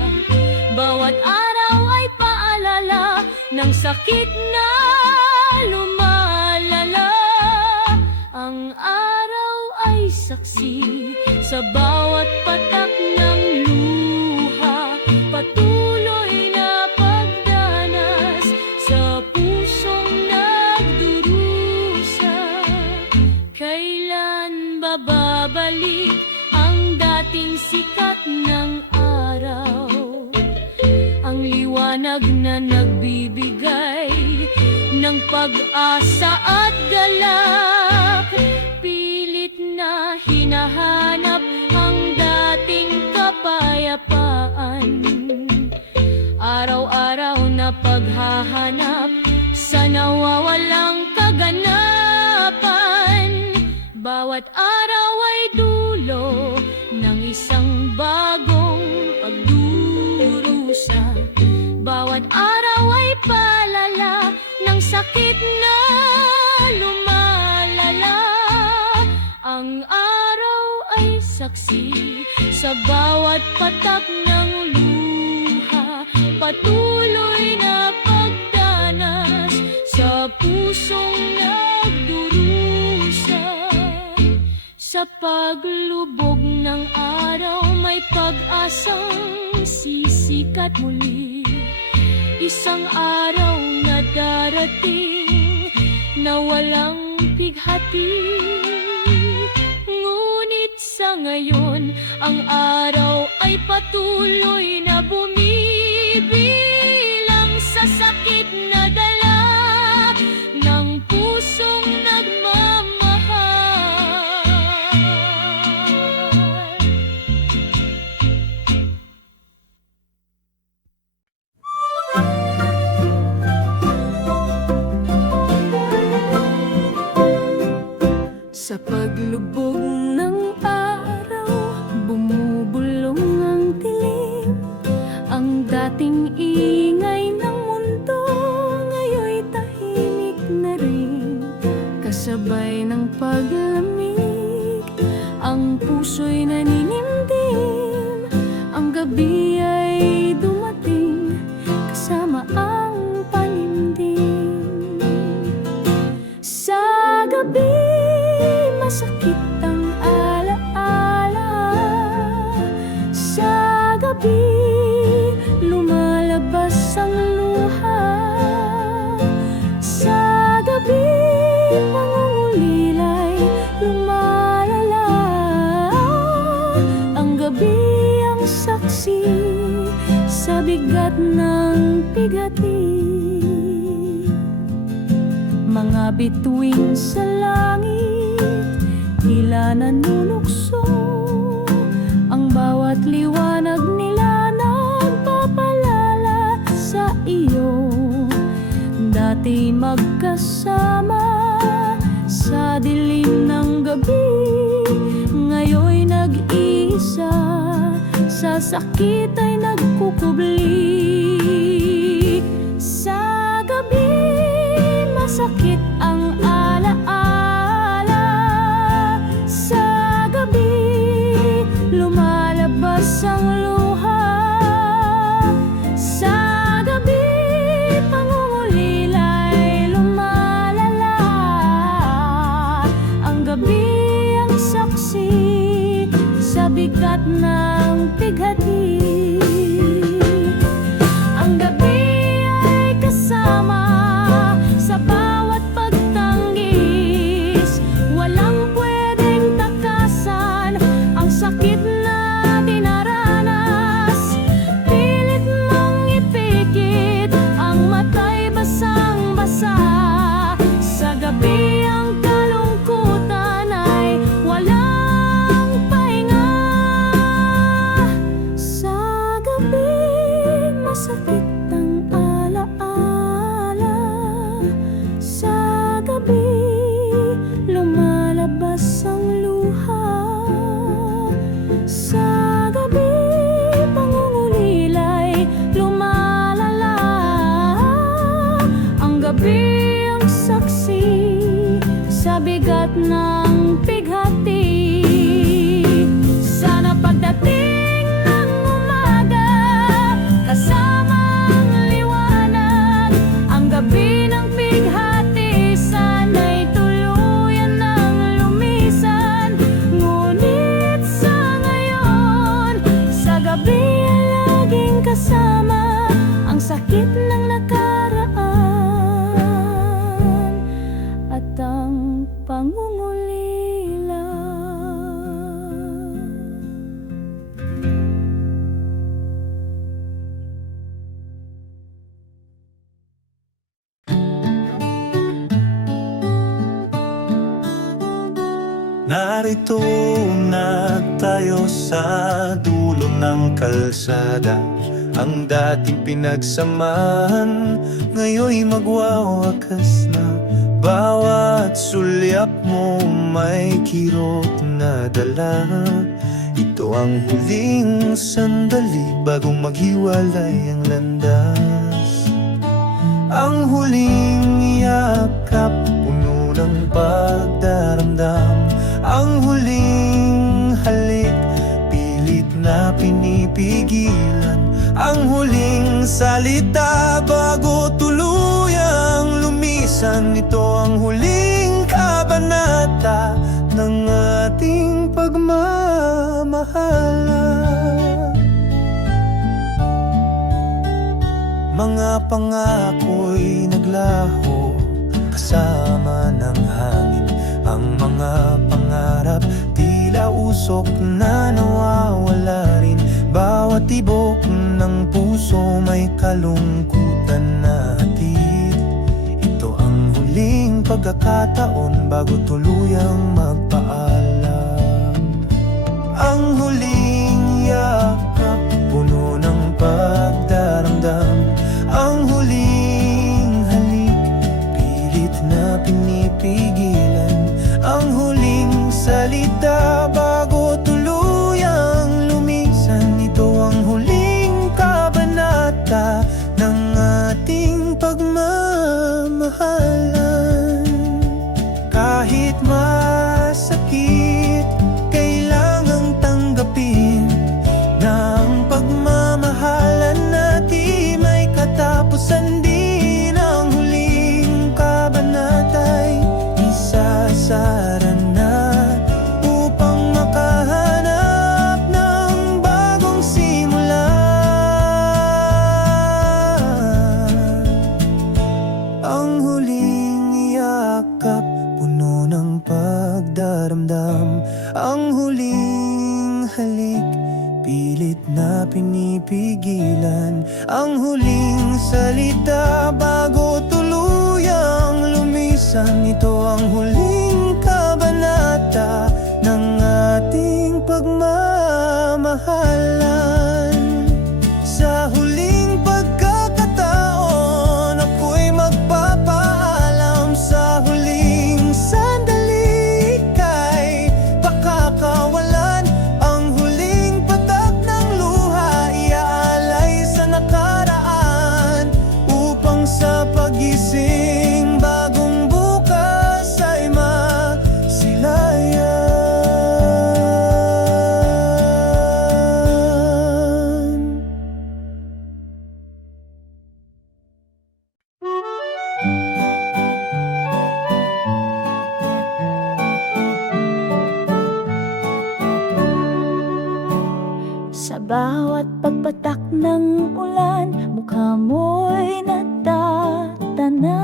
Bawat araw ay paalala ng sakit na lumalala. Ang araw ay saksi sa bawat patak ng luha, patuloy na pagdanas sa pusong nagdurusa. Kailan ba babalik ang dating sikat ng araw, ang liwanag na nagbibigay ng pag-asa at galak? Pilit na hinahanap ang dating kapayapaan, araw-araw na paghahanap sa nawawalang kaganapan. Bawat araw ay dulo ng isang bagong pagdurusa. Bawat araw ay palala ng sakit na lumalala. Ang araw ay saksi sa bawat patak ng luha, patuloy na pagdanas sa pusong nagdurusa. Sa paglubog ng araw may pag-asang sisikat muli. Isang araw na darating na walang pighati. Ngunit sa ngayon ang araw ay patuloy na bumibilang sa sakit na dala ng pusong nagmamahal. Sa paglubog ng araw, bumubulong ang dilim. Ang dating ingay ng mundo, ngayon'y tahimik na rin. Kasabay ng paglamig, ang puso'y naninimdim. Ang gabi ay dumating, kasama ang panindim. Sa gabi masakit ang alaala. Sa gabi lumalabas ang luha. Sa gabi pangungulilay lumalala. Ang gabi ang saksi sa bigat ng pighati. Mga bituin sa langit tila nanunukso. Ang bawat liwanag nila nagpapalala sa iyo. Dati magkasama sa dilim ng gabi, ngayon'y nag-iisa. Sa sakit ay nagkukubli. Sa gabi masakit ang alaala. Sa gabi lumalabas ang luha. Sa gabi pangungulilay lumalala. Ang gabi ang saksi sa bigat ng pighati. Ang gabi ay kasama sa bawat pagtanggis. Walang pwedeng takasan ang sakit na dinaranas. Pilit mong ipikit ang mata'y basang-basa. Sa gabi ang kalungkutan ay walang pahinga. Sa gabi masakit ang alaala. Sa gabi lumalabas ang luha. Sa gabi pangungulilay lumalala. Ang gabi ang saksi sa bigat ng pighati. Sana pagdating ng umaga, kasama ang liwanag. Ang gabi ng pighati sana'y tuluyan ng lumisan. Ngunit sa ngayon, sa gabi ay laging kasama ang sakit ng nakaraan at ang pangungulila. Narito na tayo sa dulo ng kalsada. Ang dating pinagsamahan ngayon'y magwawakas na. Bawat sulyap mo may kirot na dala. Ito ang huling sandali bago maghiwalay ang landas. Ang huling yakap, puno ng pagdaramdam. Ang huling halik, pilit na pinipigilan. Ang huling salita bago tuluyang lumisan. Ito ang huling kabanata ng ating pagmamahalan. Mga pangako'y naglaho kasama ng hangin. Ang mga pangarap tila usok na nawawala rin. Bawat tibok ng puso may kalungkutan na hatid. Ito ang huling pagkakataon bago tuluyang magpaalam. Ang huling yakap, puno ng pagdaramdam. Ang huling halik, pilit na pinipigilan. Ang huling salita bago tuluyang lumisan. Ito ang huling kabanata ng ating pagmamahalan. Kahit masakit, kailangang tanggapin na ang pagmamahalan natin may katapusan din. Ang huling kabanata'y isasara na upang makahanap ng bagong simula. Ang huling yakap, puno ng pagdaramdam. Ang huling halik, pilit na pinipigilan. Ang huling salita bago tuluyang lumisan. Ito ang huling kabanata ng ating pagmamahalan. Sa huling pagkakataon, ako'y magpapaalam. Sa huling sandali, ika'y pakakawalan. Ang huling patak ng luha, iaalay sa nakaraan. Upang sa pagising, bagong bukas ay magsilayan. Sa bawat pagpatak ng ulan, mukha mo'y natatanaw.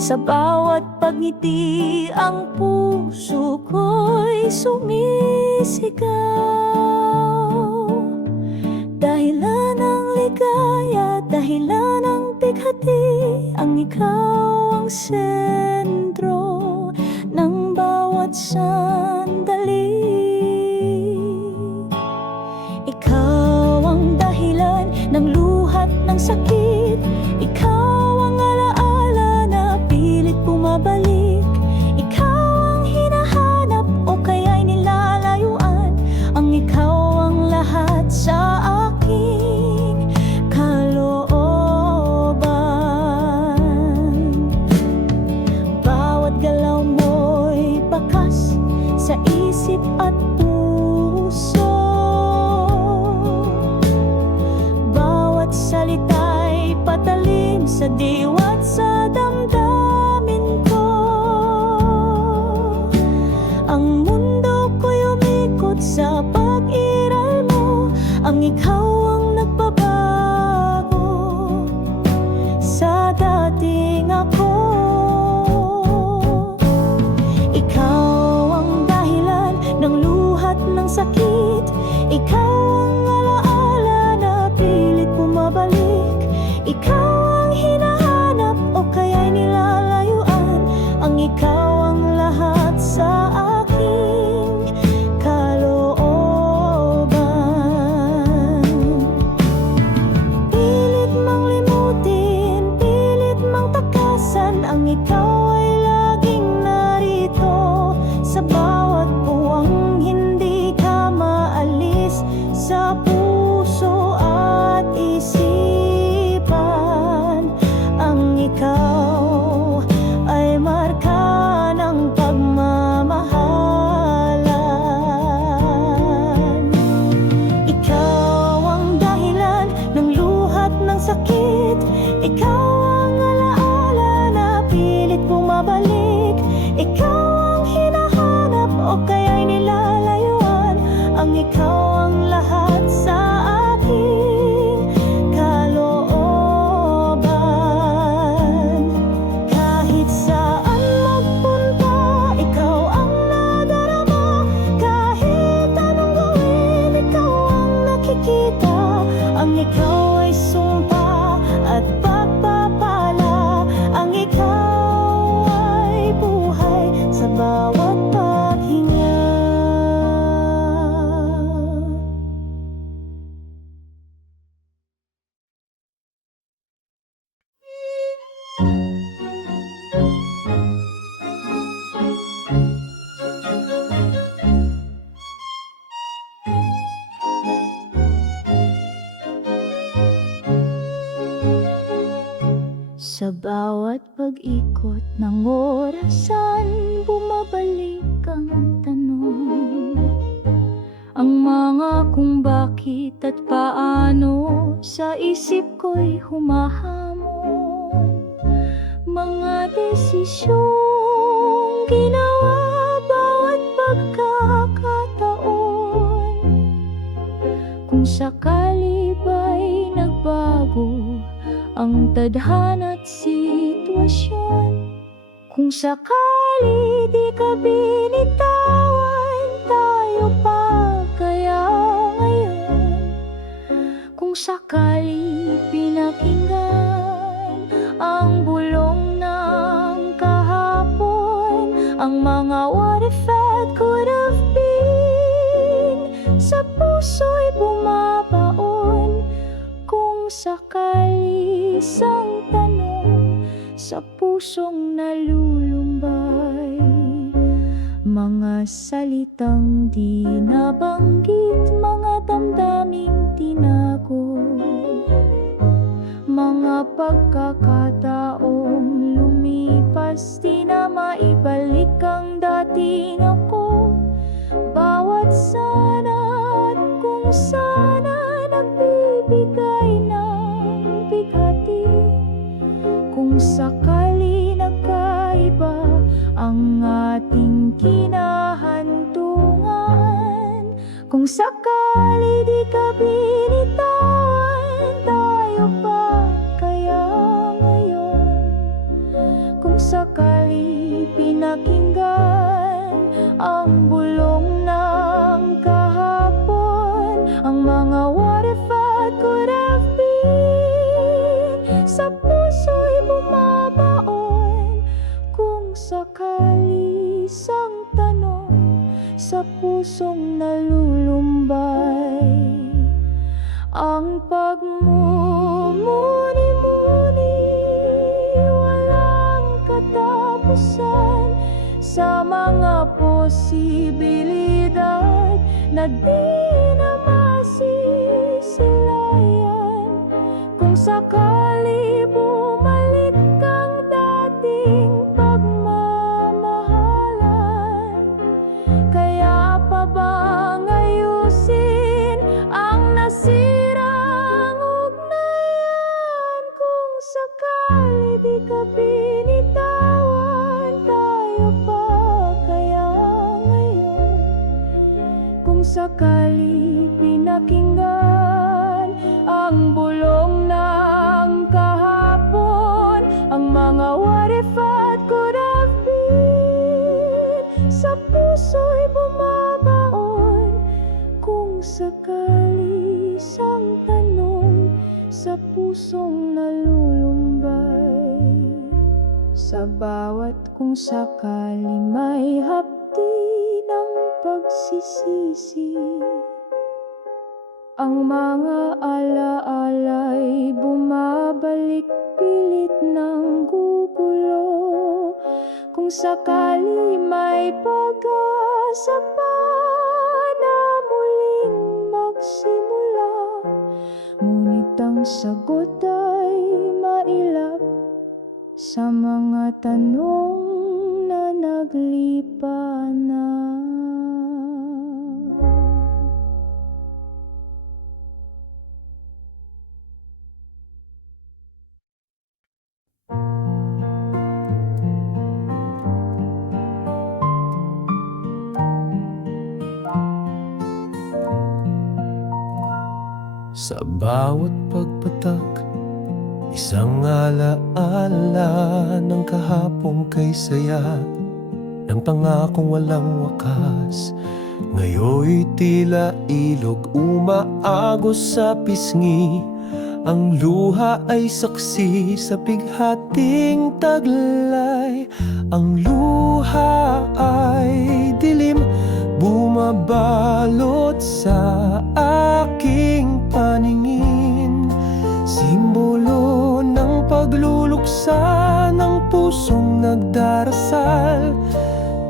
Sa bawat pagngiti, ang puso ko'y sumisigaw. Dahilan ng ligaya, dahilan ng bighati, ang ikaw ang sentro ng bawat sandali. Ikaw ang dahilan ng luhat ng sakit. Ikaw ang alaala na pilit bumabalik. Ikaw ang hinahanap o kaya'y nilalayuan. Ang ikaw ang lahat sa aking kalooban. Bawat galaw mo'y bakas sa isip at puso. Bawat salita'y patalim sa diwa't sa damdamin ko. Ang mundo ko'y umikot sa pag-iral mo. Ang ikaw ang nagbabago sa dating ako. Ikaw ang dahilan ng luhat ng sakit. Ikaw ang alaala na pilit bumabalik. Ikaw ang hinahanap bawat pag-ikot ng orasan, bumabalik ang tanong. Ang mga kung bakit at paano sa isip ko'y humahamon. Mga desisyong ginawa bawat pagkakataon. Kung sakali ba'y nagbago ang tadhana't sitwasyon, kung sakali di ka binitawan, tayo pa kaya ngayon? Kung sakali pinakinggan ang bulong ng kahapon, ang mga what if it could have been, sa puso'y bumabaon. Kung sakali isang tanong sa pusong nalulumbay, mga salitang di nabanggit, mga damdaming tinago, mga pagkakataong lumipas, di na maibalik ang dating ako. Bawat sana at kung sana nagbibigay ng bighati. Kung sakali nagkaiba ang ating kinahantungan, kung sakali di ka binitawan, tayo pa kaya ngayon? Kung sakali pinakinggan ang bulong ng kahapon, ang mga what if it could have been, sa puso'y bumabaon. Kung sakali isang tanong sa pusong nalulumbay, ang pagmumuni-muni walang katapusan sa mga posibilidad na di na masisilayan. Kung sakali bumalik ang dating pagmamahalan, kaya pa bang ayusin ang nasirang ugnayan? Kung sakali di ka binitawan, tayo pa kaya ngayon? Kung sakali pinakinggan ang bulong ng kahapon, ang mga what if it could have been, sa puso'y bumabaon. Kung sakali isang tanong sa pusong nalulumbay, sa bawat kung sakali may hapdi ng pagsisisi, ang mga alaala'y bumabalik pilit ng gugulo. Kung sakali may pag-asa pa na muling magsimula, ngunit ang sagot ay mailap sa mga tanong na naglipa na. Sa bawat pagpatak, isang alaala ng kahapong kay saya, ng pangakong walang wakas. Ngayon'y tila ilog umaagos sa pisngi, ang luha ay saksi sa bighating taglay. Ang luha ay dilim, bumabalot sa aking paningin, simbolo ng pagluluksa ng pusong nagdarasal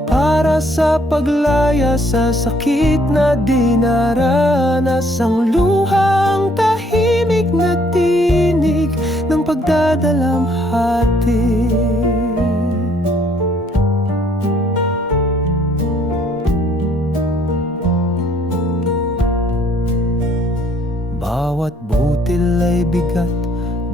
para sa paglaya sa sakit na dinaranas. Ang luhang tahimik na tinig ng pagdadalamhati. Bawat butil ay bigat,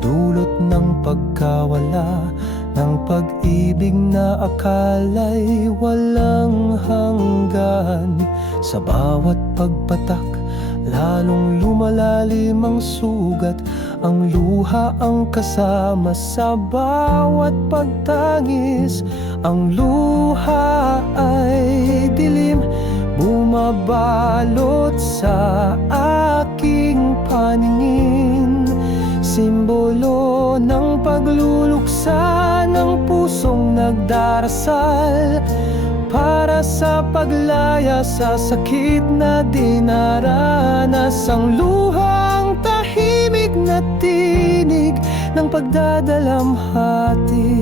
dulot ng pagkawala ng pag-ibig na akala'y walang hanggan. Sa bawat pagpatak, lalong lumalalim ang sugat. Ang luha ang kasama sa bawat pagtangis. Ang luha ay dilim, bumabalot sa aking paningin. Simbolo ng pagluluksa ng pusong nagdarasal para sa paglaya sa sakit na dinaranas. Ang luhang tahimik na tinig ng pagdadalamhati.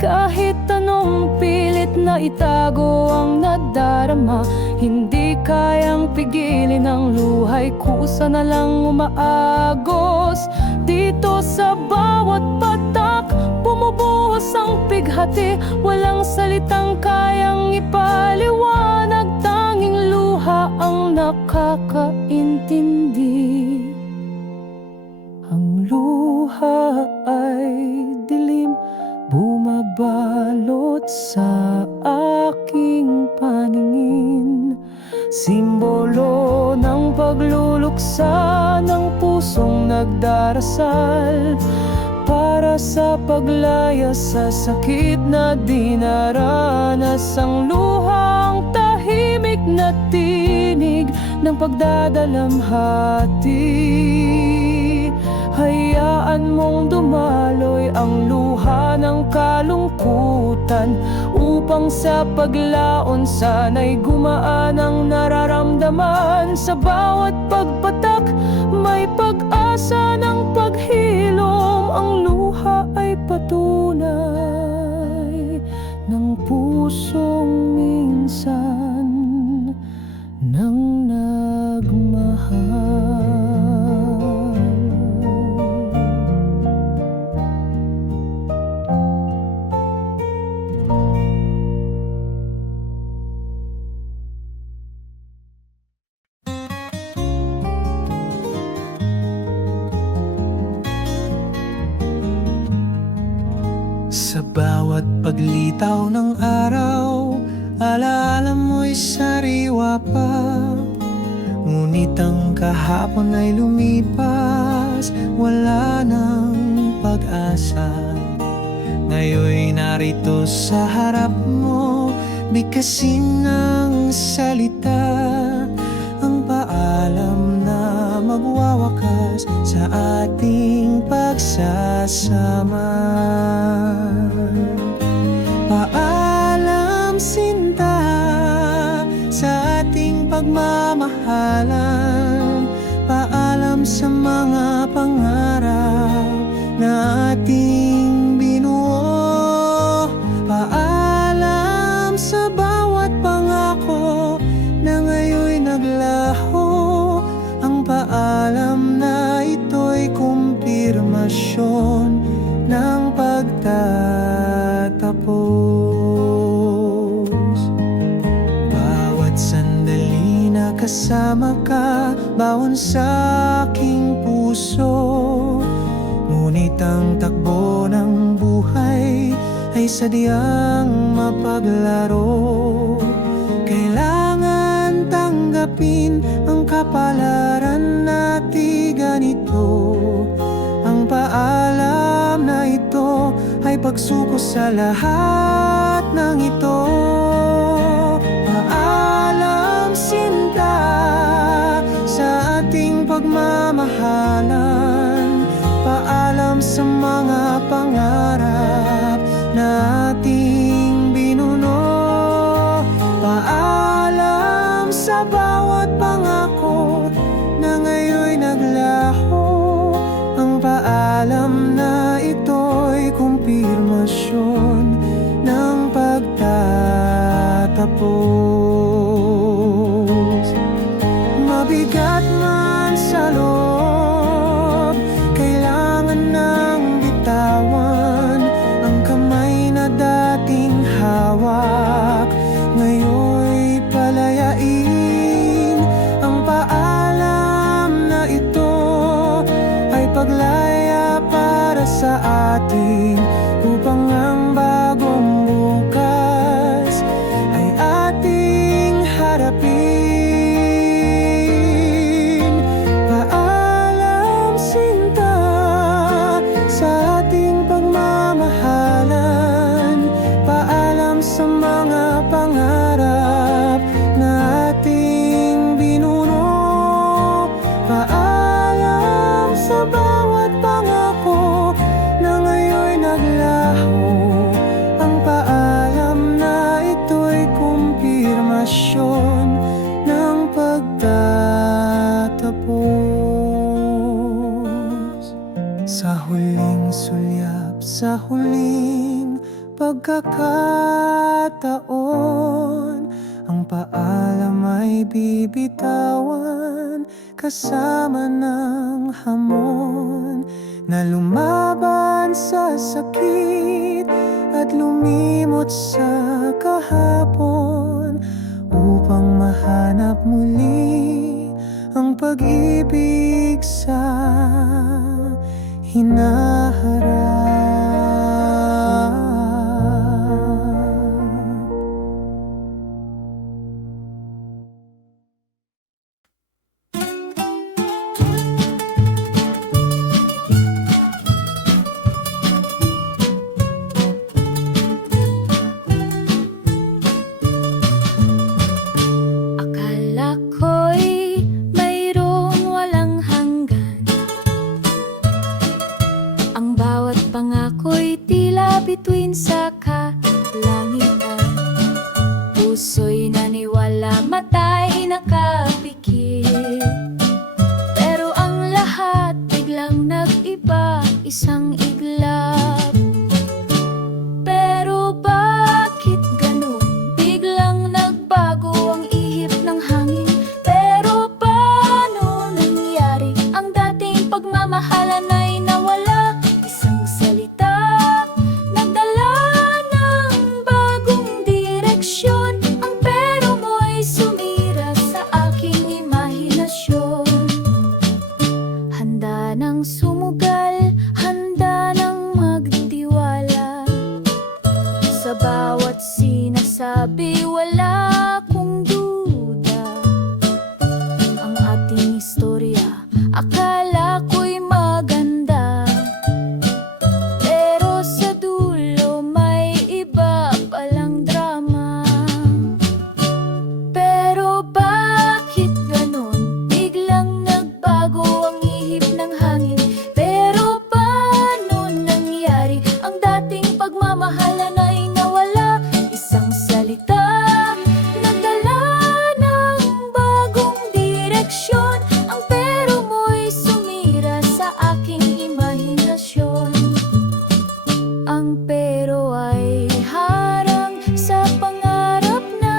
Kahit anong pilit na itago ang nadarama, hindi kayang pigilin ang luhay, kusa na lang umaagos. Dito sa bawat patak, bumubuhos ang pighati. Walang salitang kayang ipaliwanag, tanging luha ang nakakaintindi. Ang luha ay dilim, bumabalot sa aking paningin. Simbolo ng pagluluksa ng pusong nagdarasal para sa paglaya sa sakit na dinaranas. Ang luhang tahimik na tinig ng pagdadalamhati. Hayaan mong dumaloy ang luha ng kalungkutan, upang sa paglaon sana'y gumaan ang nararamdaman. Sa bawat pagpatak may pag-asa ng paghilom. Ang luha ay patunay ng pusong minsan nang nagmahal. Sa bawat paglitaw ng araw, alaala mo'y sariwa pa. Ngunit ang kahapon ay lumipas, wala nang pag-asa. Ngayon'y narito sa harap mo, bigkasin ng salita. Ang paalam na magwawakas sa ating pagsasama. Paalam sinta sa ating pagmamahalan. Paalam sa mga pangarap na ating binuo. Paalam sa bawat pangako na ngayon'y naglaho. Ang paalam na ito'y kumpirmasyon ng pagtatapos. Bawat sandali na kasama ka, bawon sa aking puso. Ngunit ang takbo ng buhay ay sadyang mapaglaro. Kailangan tanggapin ang kapalaran natin ganito. Ang paalam na ito ay pagsuko sa lahat ng ito. Paalam sinta sa ating pagmamahalan. Paalam sa mga pangarap na ating binuno. Paalam sa bawat pangako na ngayon'y naglaho. Ang paalam na ito'y kumpirmasyon ng pagtatapos. Mabigat man sa loob, kailangan taon, ang paalam ay bibitawan, kasama ng hamon na lumaban sa sakit at lumimot sa kahapon, upang mahanap muli ang pag-ibig sa hinaharap. Akala ko'y mayroong walang hanggan, ang bawat pangako'y tila bituin sa kalangitan. Puso'y naniwala, mata'y nakapikit, pero ang lahat biglang nag-iba, isang iglap. Pero bakit ganun? Biglang nagbago ang ihip ng hangin. Pero paano nangyari? Ang dating pagmamahalan ay nawala. Isang salita nagdala ng bagong direksyon. Ang pero mo'y sumira sa aking imahinasyon. Handa nang sumugal, handa nang magtiwala. Sa bawat sinasabi, wala akong duda. Ang ating istorya, akala ko'y maganda, pero sa dulo may iba palang drama. Pero bakit ganon? Biglang nagbago ang ihip ng hangin. Pero paano nangyari? Ang dating pagmamahalan ay nawala. Isang salita nagdala ng bagong direksyon. Ang pero mo'y sumira sa aking imahinasyon. Ang pero ay harang sa pangarap na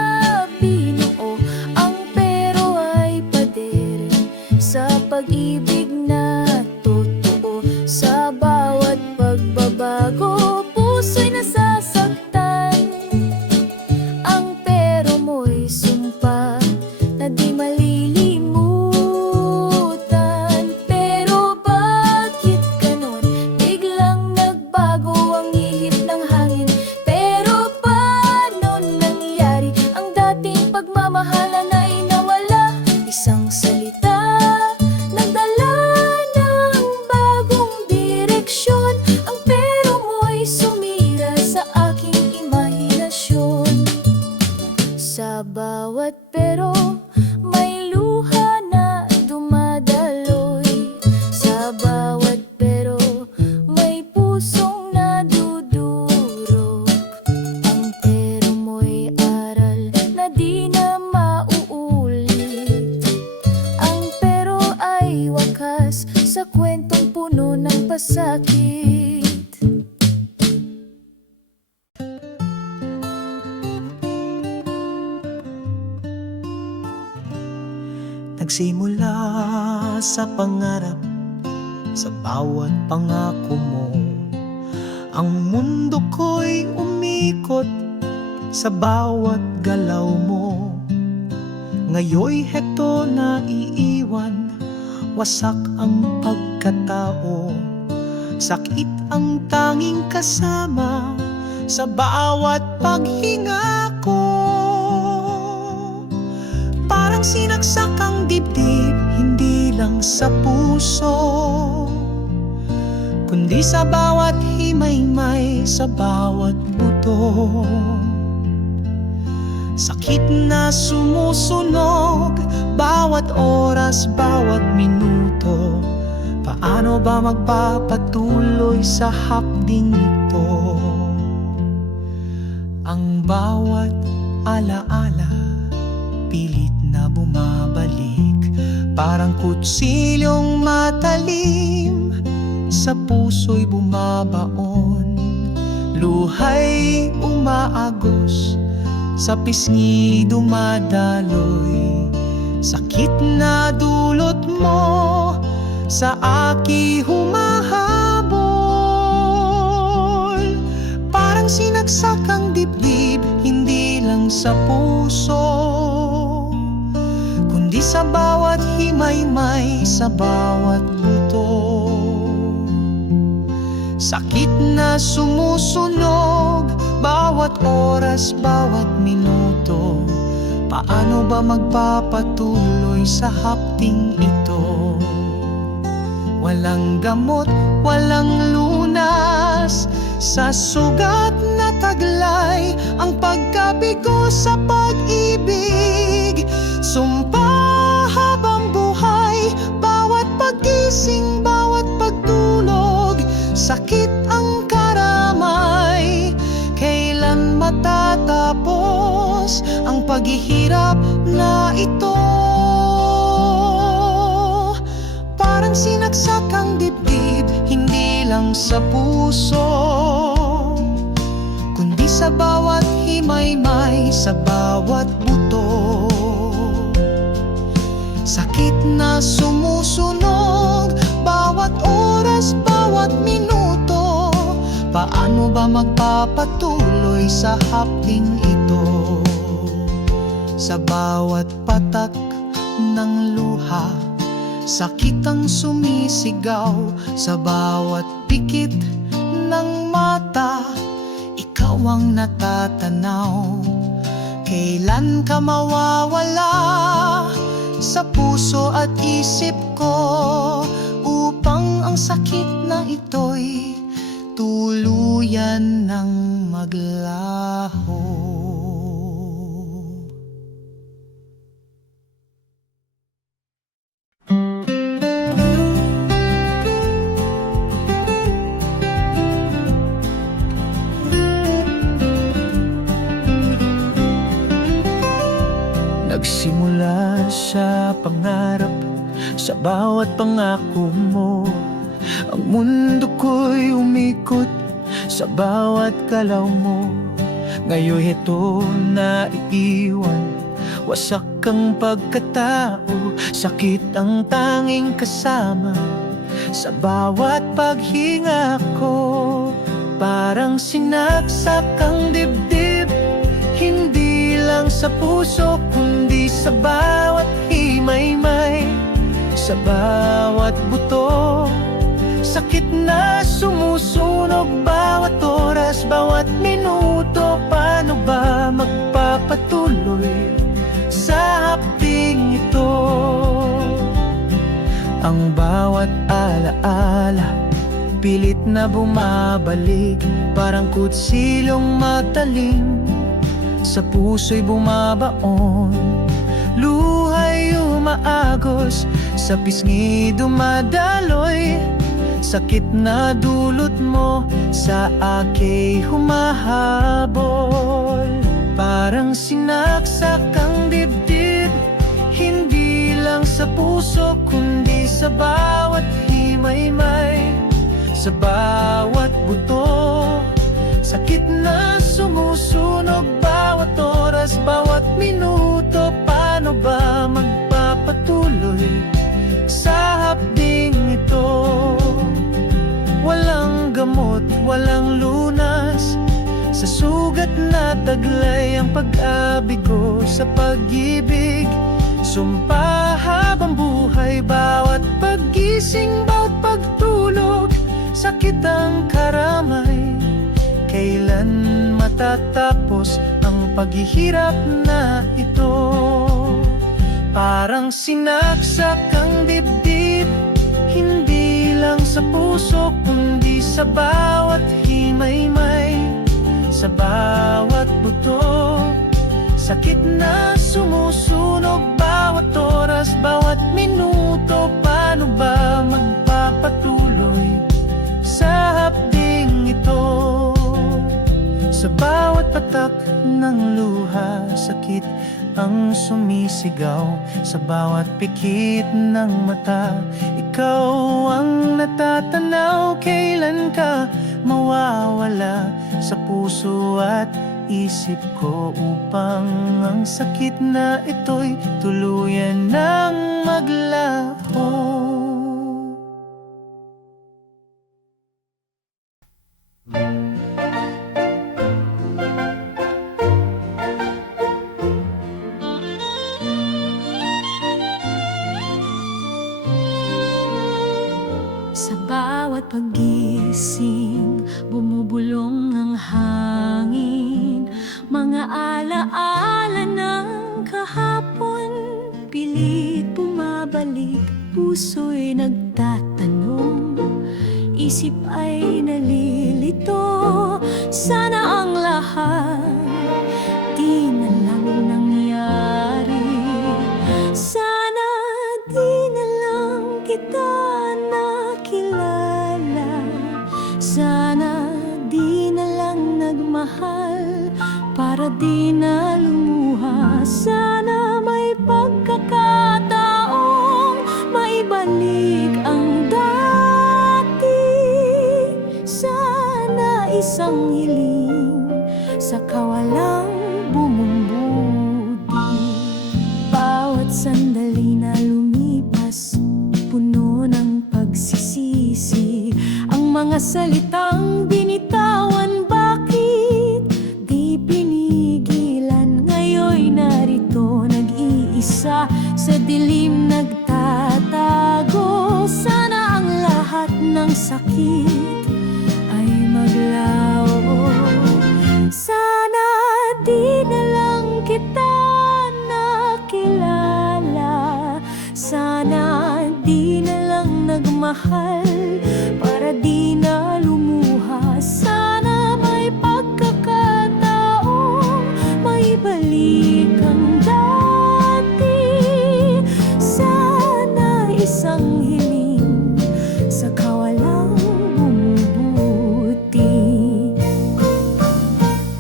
binuo. Ang pero ay pader sa pag-ibig na totoo. Sa bawat pagbabago, puso'y nasasaktan. Ang pero mo'y sumpa na di malilimutan. Pero bakit ganon? Biglang nagbago ang ihip ng hangin. Pero paano nangyari? Ang dating pagmamahalan ay nawala. Isang salita nagdala ng bagong direksyon. Ang pero mo'y sumira sa aking imahinasyon. Sa bawat pero may luha na dumadaloy. Sa bawat pero may pusong nadudurog. Ang pero mo'y aral na di na mauulit. Ang pero ay wakas sa kwentong puno ng pasakit. Nagsimula sa pangarap, sa bawat pangako mo. Ang mundo ko'y umikot sa bawat galaw mo. Ngayon'y heto na iiwan, wasak ang pagkatao. Sakit ang tanging kasama sa bawat paghinga ko. Parang sinaksak ang dibdib, hindi lang sa puso, kundi sa bawat himay-may, sa bawat buto. Sakit na sumusunog, bawat oras, bawat minuto. Paano ba magpapatuloy sa hapding ito? Ang bawat alaala, pilit na bumabalik, parang kutsilyong matalim, sa puso'y bumabaon. Luhay umaagos, sa pisngi dumadaloy. Sakit na dulot mo, sa aki humahabol. Parang sinagsak ang dibdib, hindi lang sa puso, kundi sa bawat himay-may, sa bawat buto. Sakit na sumusunog, bawat oras, bawat minuto. Paano ba magpapatuloy sa hapting ito? Walang gamot, walang lunas, sa sugat na taglay ang pagkabigo sa pag-ibig. Sumpa habang buhay, bawat pagising, bawat pagtulog. Sakit ang karamay, kailan matatapos ang paghihirap na ito? Parang sinagsak ang dibdib, hindi lang sa puso, kundi sa bawat himay-may, sa bawat buto. Sakit na sumusunog, bawat oras, bawat minuto. Paano ba magpapatuloy sa hapting ito? Sa bawat patak ng luha, sakit ang sumisigaw. Sa bawat pikit ng mata, ikaw ang natatanaw. Kailan ka mawawala sa puso at isip ko, upang ang sakit na ito'y tuluyan ng maglaho? Nagsimula sa pangarap, sa bawat pangako mo. Ang mundo ko'y umikot sa bawat galaw mo. Ngayon ito naiiwan, wasak ang pagkatao. Sakit ang tanging kasama sa bawat paghinga ko. Parang sinaksak ang dibdib, hindi lang sa puso, kundi sa bawat himay-may, sa bawat buto. Sakit na sumusunog, bawat oras, bawat minuto. Paano ba magpapatuloy sa hapting ito? Ang bawat alaala, pilit na bumabalik, parang kutsilong matalim, sa puso'y bumabaon. Luhay umaagos, sa pisngi dumadaloy. Sakit na dulot mo, sa aki humahabol. Parang sinaksak ang dibdib, hindi lang sa puso, kundi sa bawat himay-may, sa bawat buto. Sakit na sumusunog, bawat oras, bawat minuto. Paano ba magpapatuloy sa hapding ito? Walang gamot, walang lunas, sa sugat na taglay ang pag-abigo sa pag-ibig. Sumpa habang buhay, bawat pagising, bawat pagtulog. Sakit ang karamay, kailan matatapos ang paghihirap na ito? Parang sinaksak ang dibdib, hindi lang sa puso, kundi sa bawat himay-may, sa bawat buto. Sakit na sumusunog, bawat oras, bawat minuto. Paano ba magpapatuloy sa hapding ito? Sa bawat patak ng luha, sakit ang sumisigaw. Sa bawat pikit ng mata, ikaw ang natatanaw. Kailan ka mawawala sa puso at isip ko, upang ang sakit na ito'y tuluyan ng maglaho. Sa bawat paggising, bumubulong ang hangin. Mga alaala ng kahapon, pilit bumabalik. Puso'y nagtatanong, isip ay nalilito. Sana ang lahat di na lang nangyari. Sana di na lang kita nakilala. Sana di na lang nagmahal, para di na lumuha. Sana may pagkakataong maibalik ang dati. Sana isang hiling sa kawalang bumumbuti. Bawat sandali na lumipas, puno ng pagsisisi. Ang mga salitang binitawan, bakit di pinigilan? Ngayon'y narito, nag-iisa sa dilim nagtatago. Sana ang lahat ng sakit ay maglaho. Sana di na lang kita nakilala. Sana di na lang nagmahal, para di na lumuha. Sana may pagkakataong maibalik ang dati. Sana isang hiling sa kawalang bumubuti.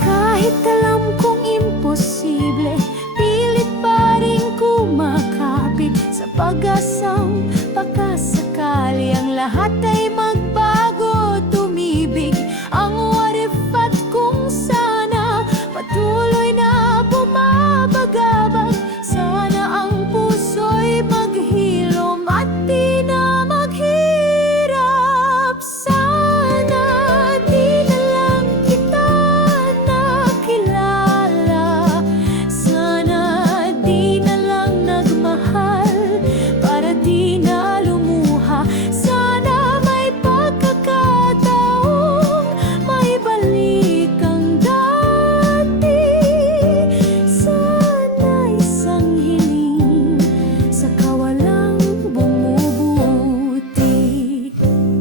Kahit alam kong imposible, pilit pa rin kumakapit sa pag-asang pagkasakali ang lahat ay magbago, tumibig ang what if at kung sana patuloy na bumabagabag. Sana ang puso'y maghilom at di na maghirap. Sana di na lang kita nakilala. Sana di na lang nagmahal, para di na lumuha. Sana may pagkakataong maibalik ang dati. Sana isang hiling sa kawalang bumubuti.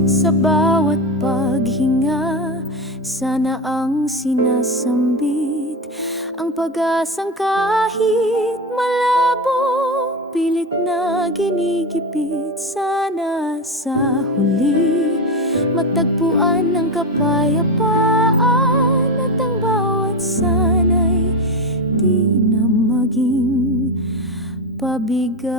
Sa bawat paghinga, sana ang sinasambit ang pag-asang kahit malabo, pilit na ginigipit. Sana sa huli matagpuan ng kapayapaan, at ang bawat sana'y di na maging pabigat.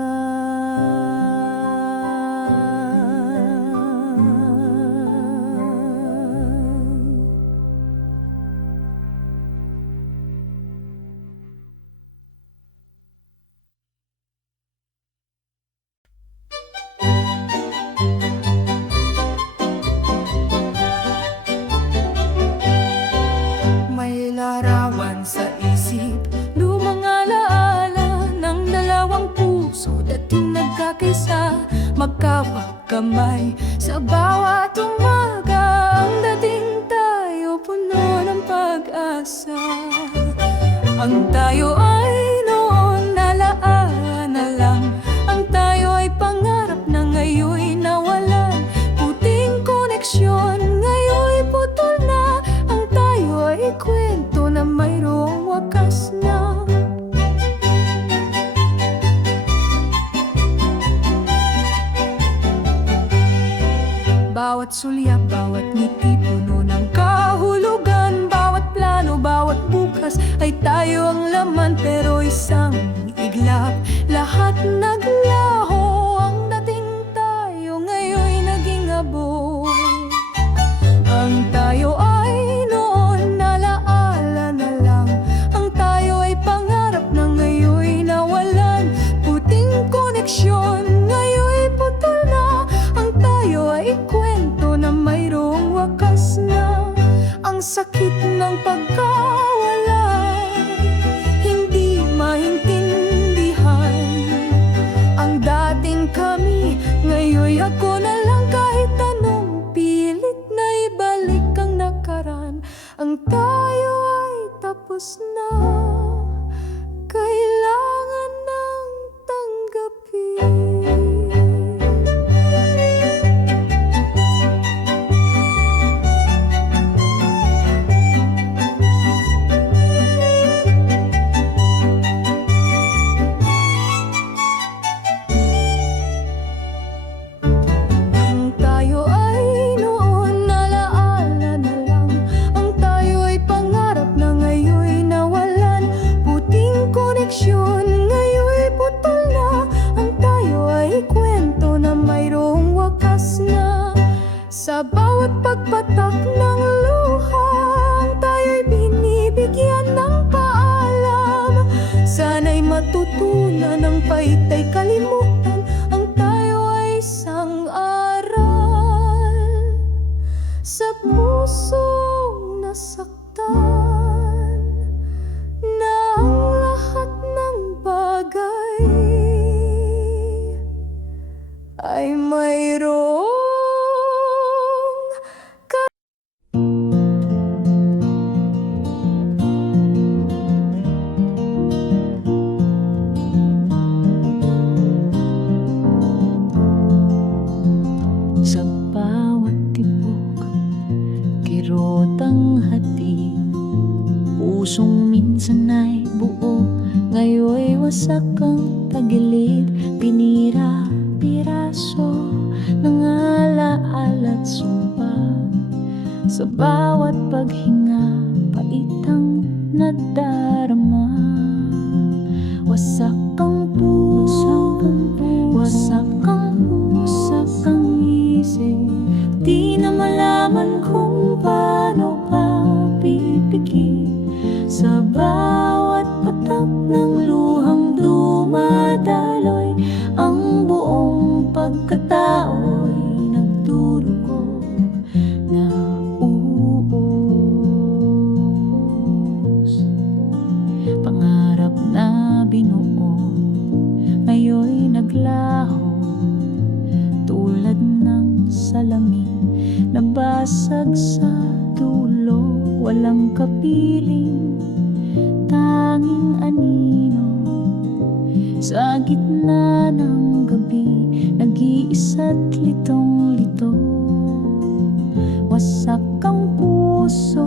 May larawan sa isip, Lumang alaala ng dalawang puso, dating nagkakaisa, magkapagkamay sa bawat umaga. Ang dating tayo puno ng pag-asa. Ang tayo ay noon alaala lang. Ang tayo ay pangarap na ngayon'y nawalan. Puting koneksyon, ngayon'y putol na. Ang tayo ay kwento na mayroong wakas na. Bawat sulyap, bawat ngiti, puno ng kahulugan. Bawat plano, bawat bukas ay tayo ang laman. Pero isang iglap, lahat naglaho. Ang dating tayo ngayon'y naging abo. Ang tayo na kailangan ng tanggapin. Ang tayo ay noon alaala na lang. Ang tayo ay pangarap na ngayoy nawalan. Puting koneksyon ngayoy putol na. Ang tayo ay kwento na mayroong wakas na. Sa bawat pagpatak ng luha, ang tayo'y binibigyan ng paalam. Sana'y matutunan ng paitay kalimutan. Ang tayo ay isang aral sa pusong nasaktan, na ang lahat ng bagay ay mayroong Sa bawat tibok, kirotang hatid, pusong minsan ay buo, ngayoy wasak ang tagilid. Pinira, piraso ng alaala't sumpa. Sa bawat paghinga, paitang nadarama. Wasak ang puso, wasak ang isip. Di na malaman kung paano pa pipigil. Sa bawat patak ng luhang dumadaloy, ang buong pagkatao'y nagdurugo na uubos. Pangarap na binuo, ngayoy naglaho tulad ng salamin nabasag sa dulo. Walang kapiling, tanging anino. Sa gitna ng gabi, nag-iisa't litong-lito. Wasak ang puso,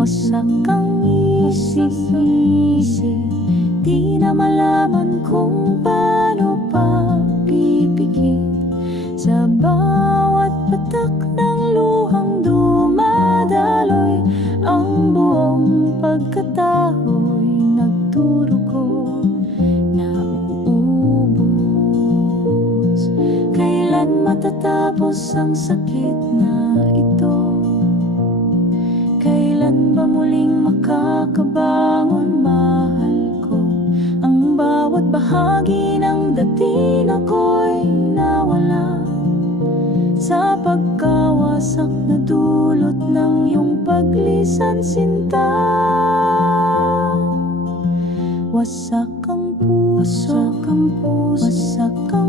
wasak ang isip. Di na malaman kung paano pa pipigil. Sa bawat patak ng luhang dumadaloy, ang buong pagkatao'y nagdurugo na uubos. Kailan matatapos ang sakit na ito? Kailan ba muling makakabangon, mahal ko? Ang bawat bahagi ng dati ako'y nawala sa pagkawasak na dulot ng iyong paglisan, sinta. Wasak ang puso, wasak ang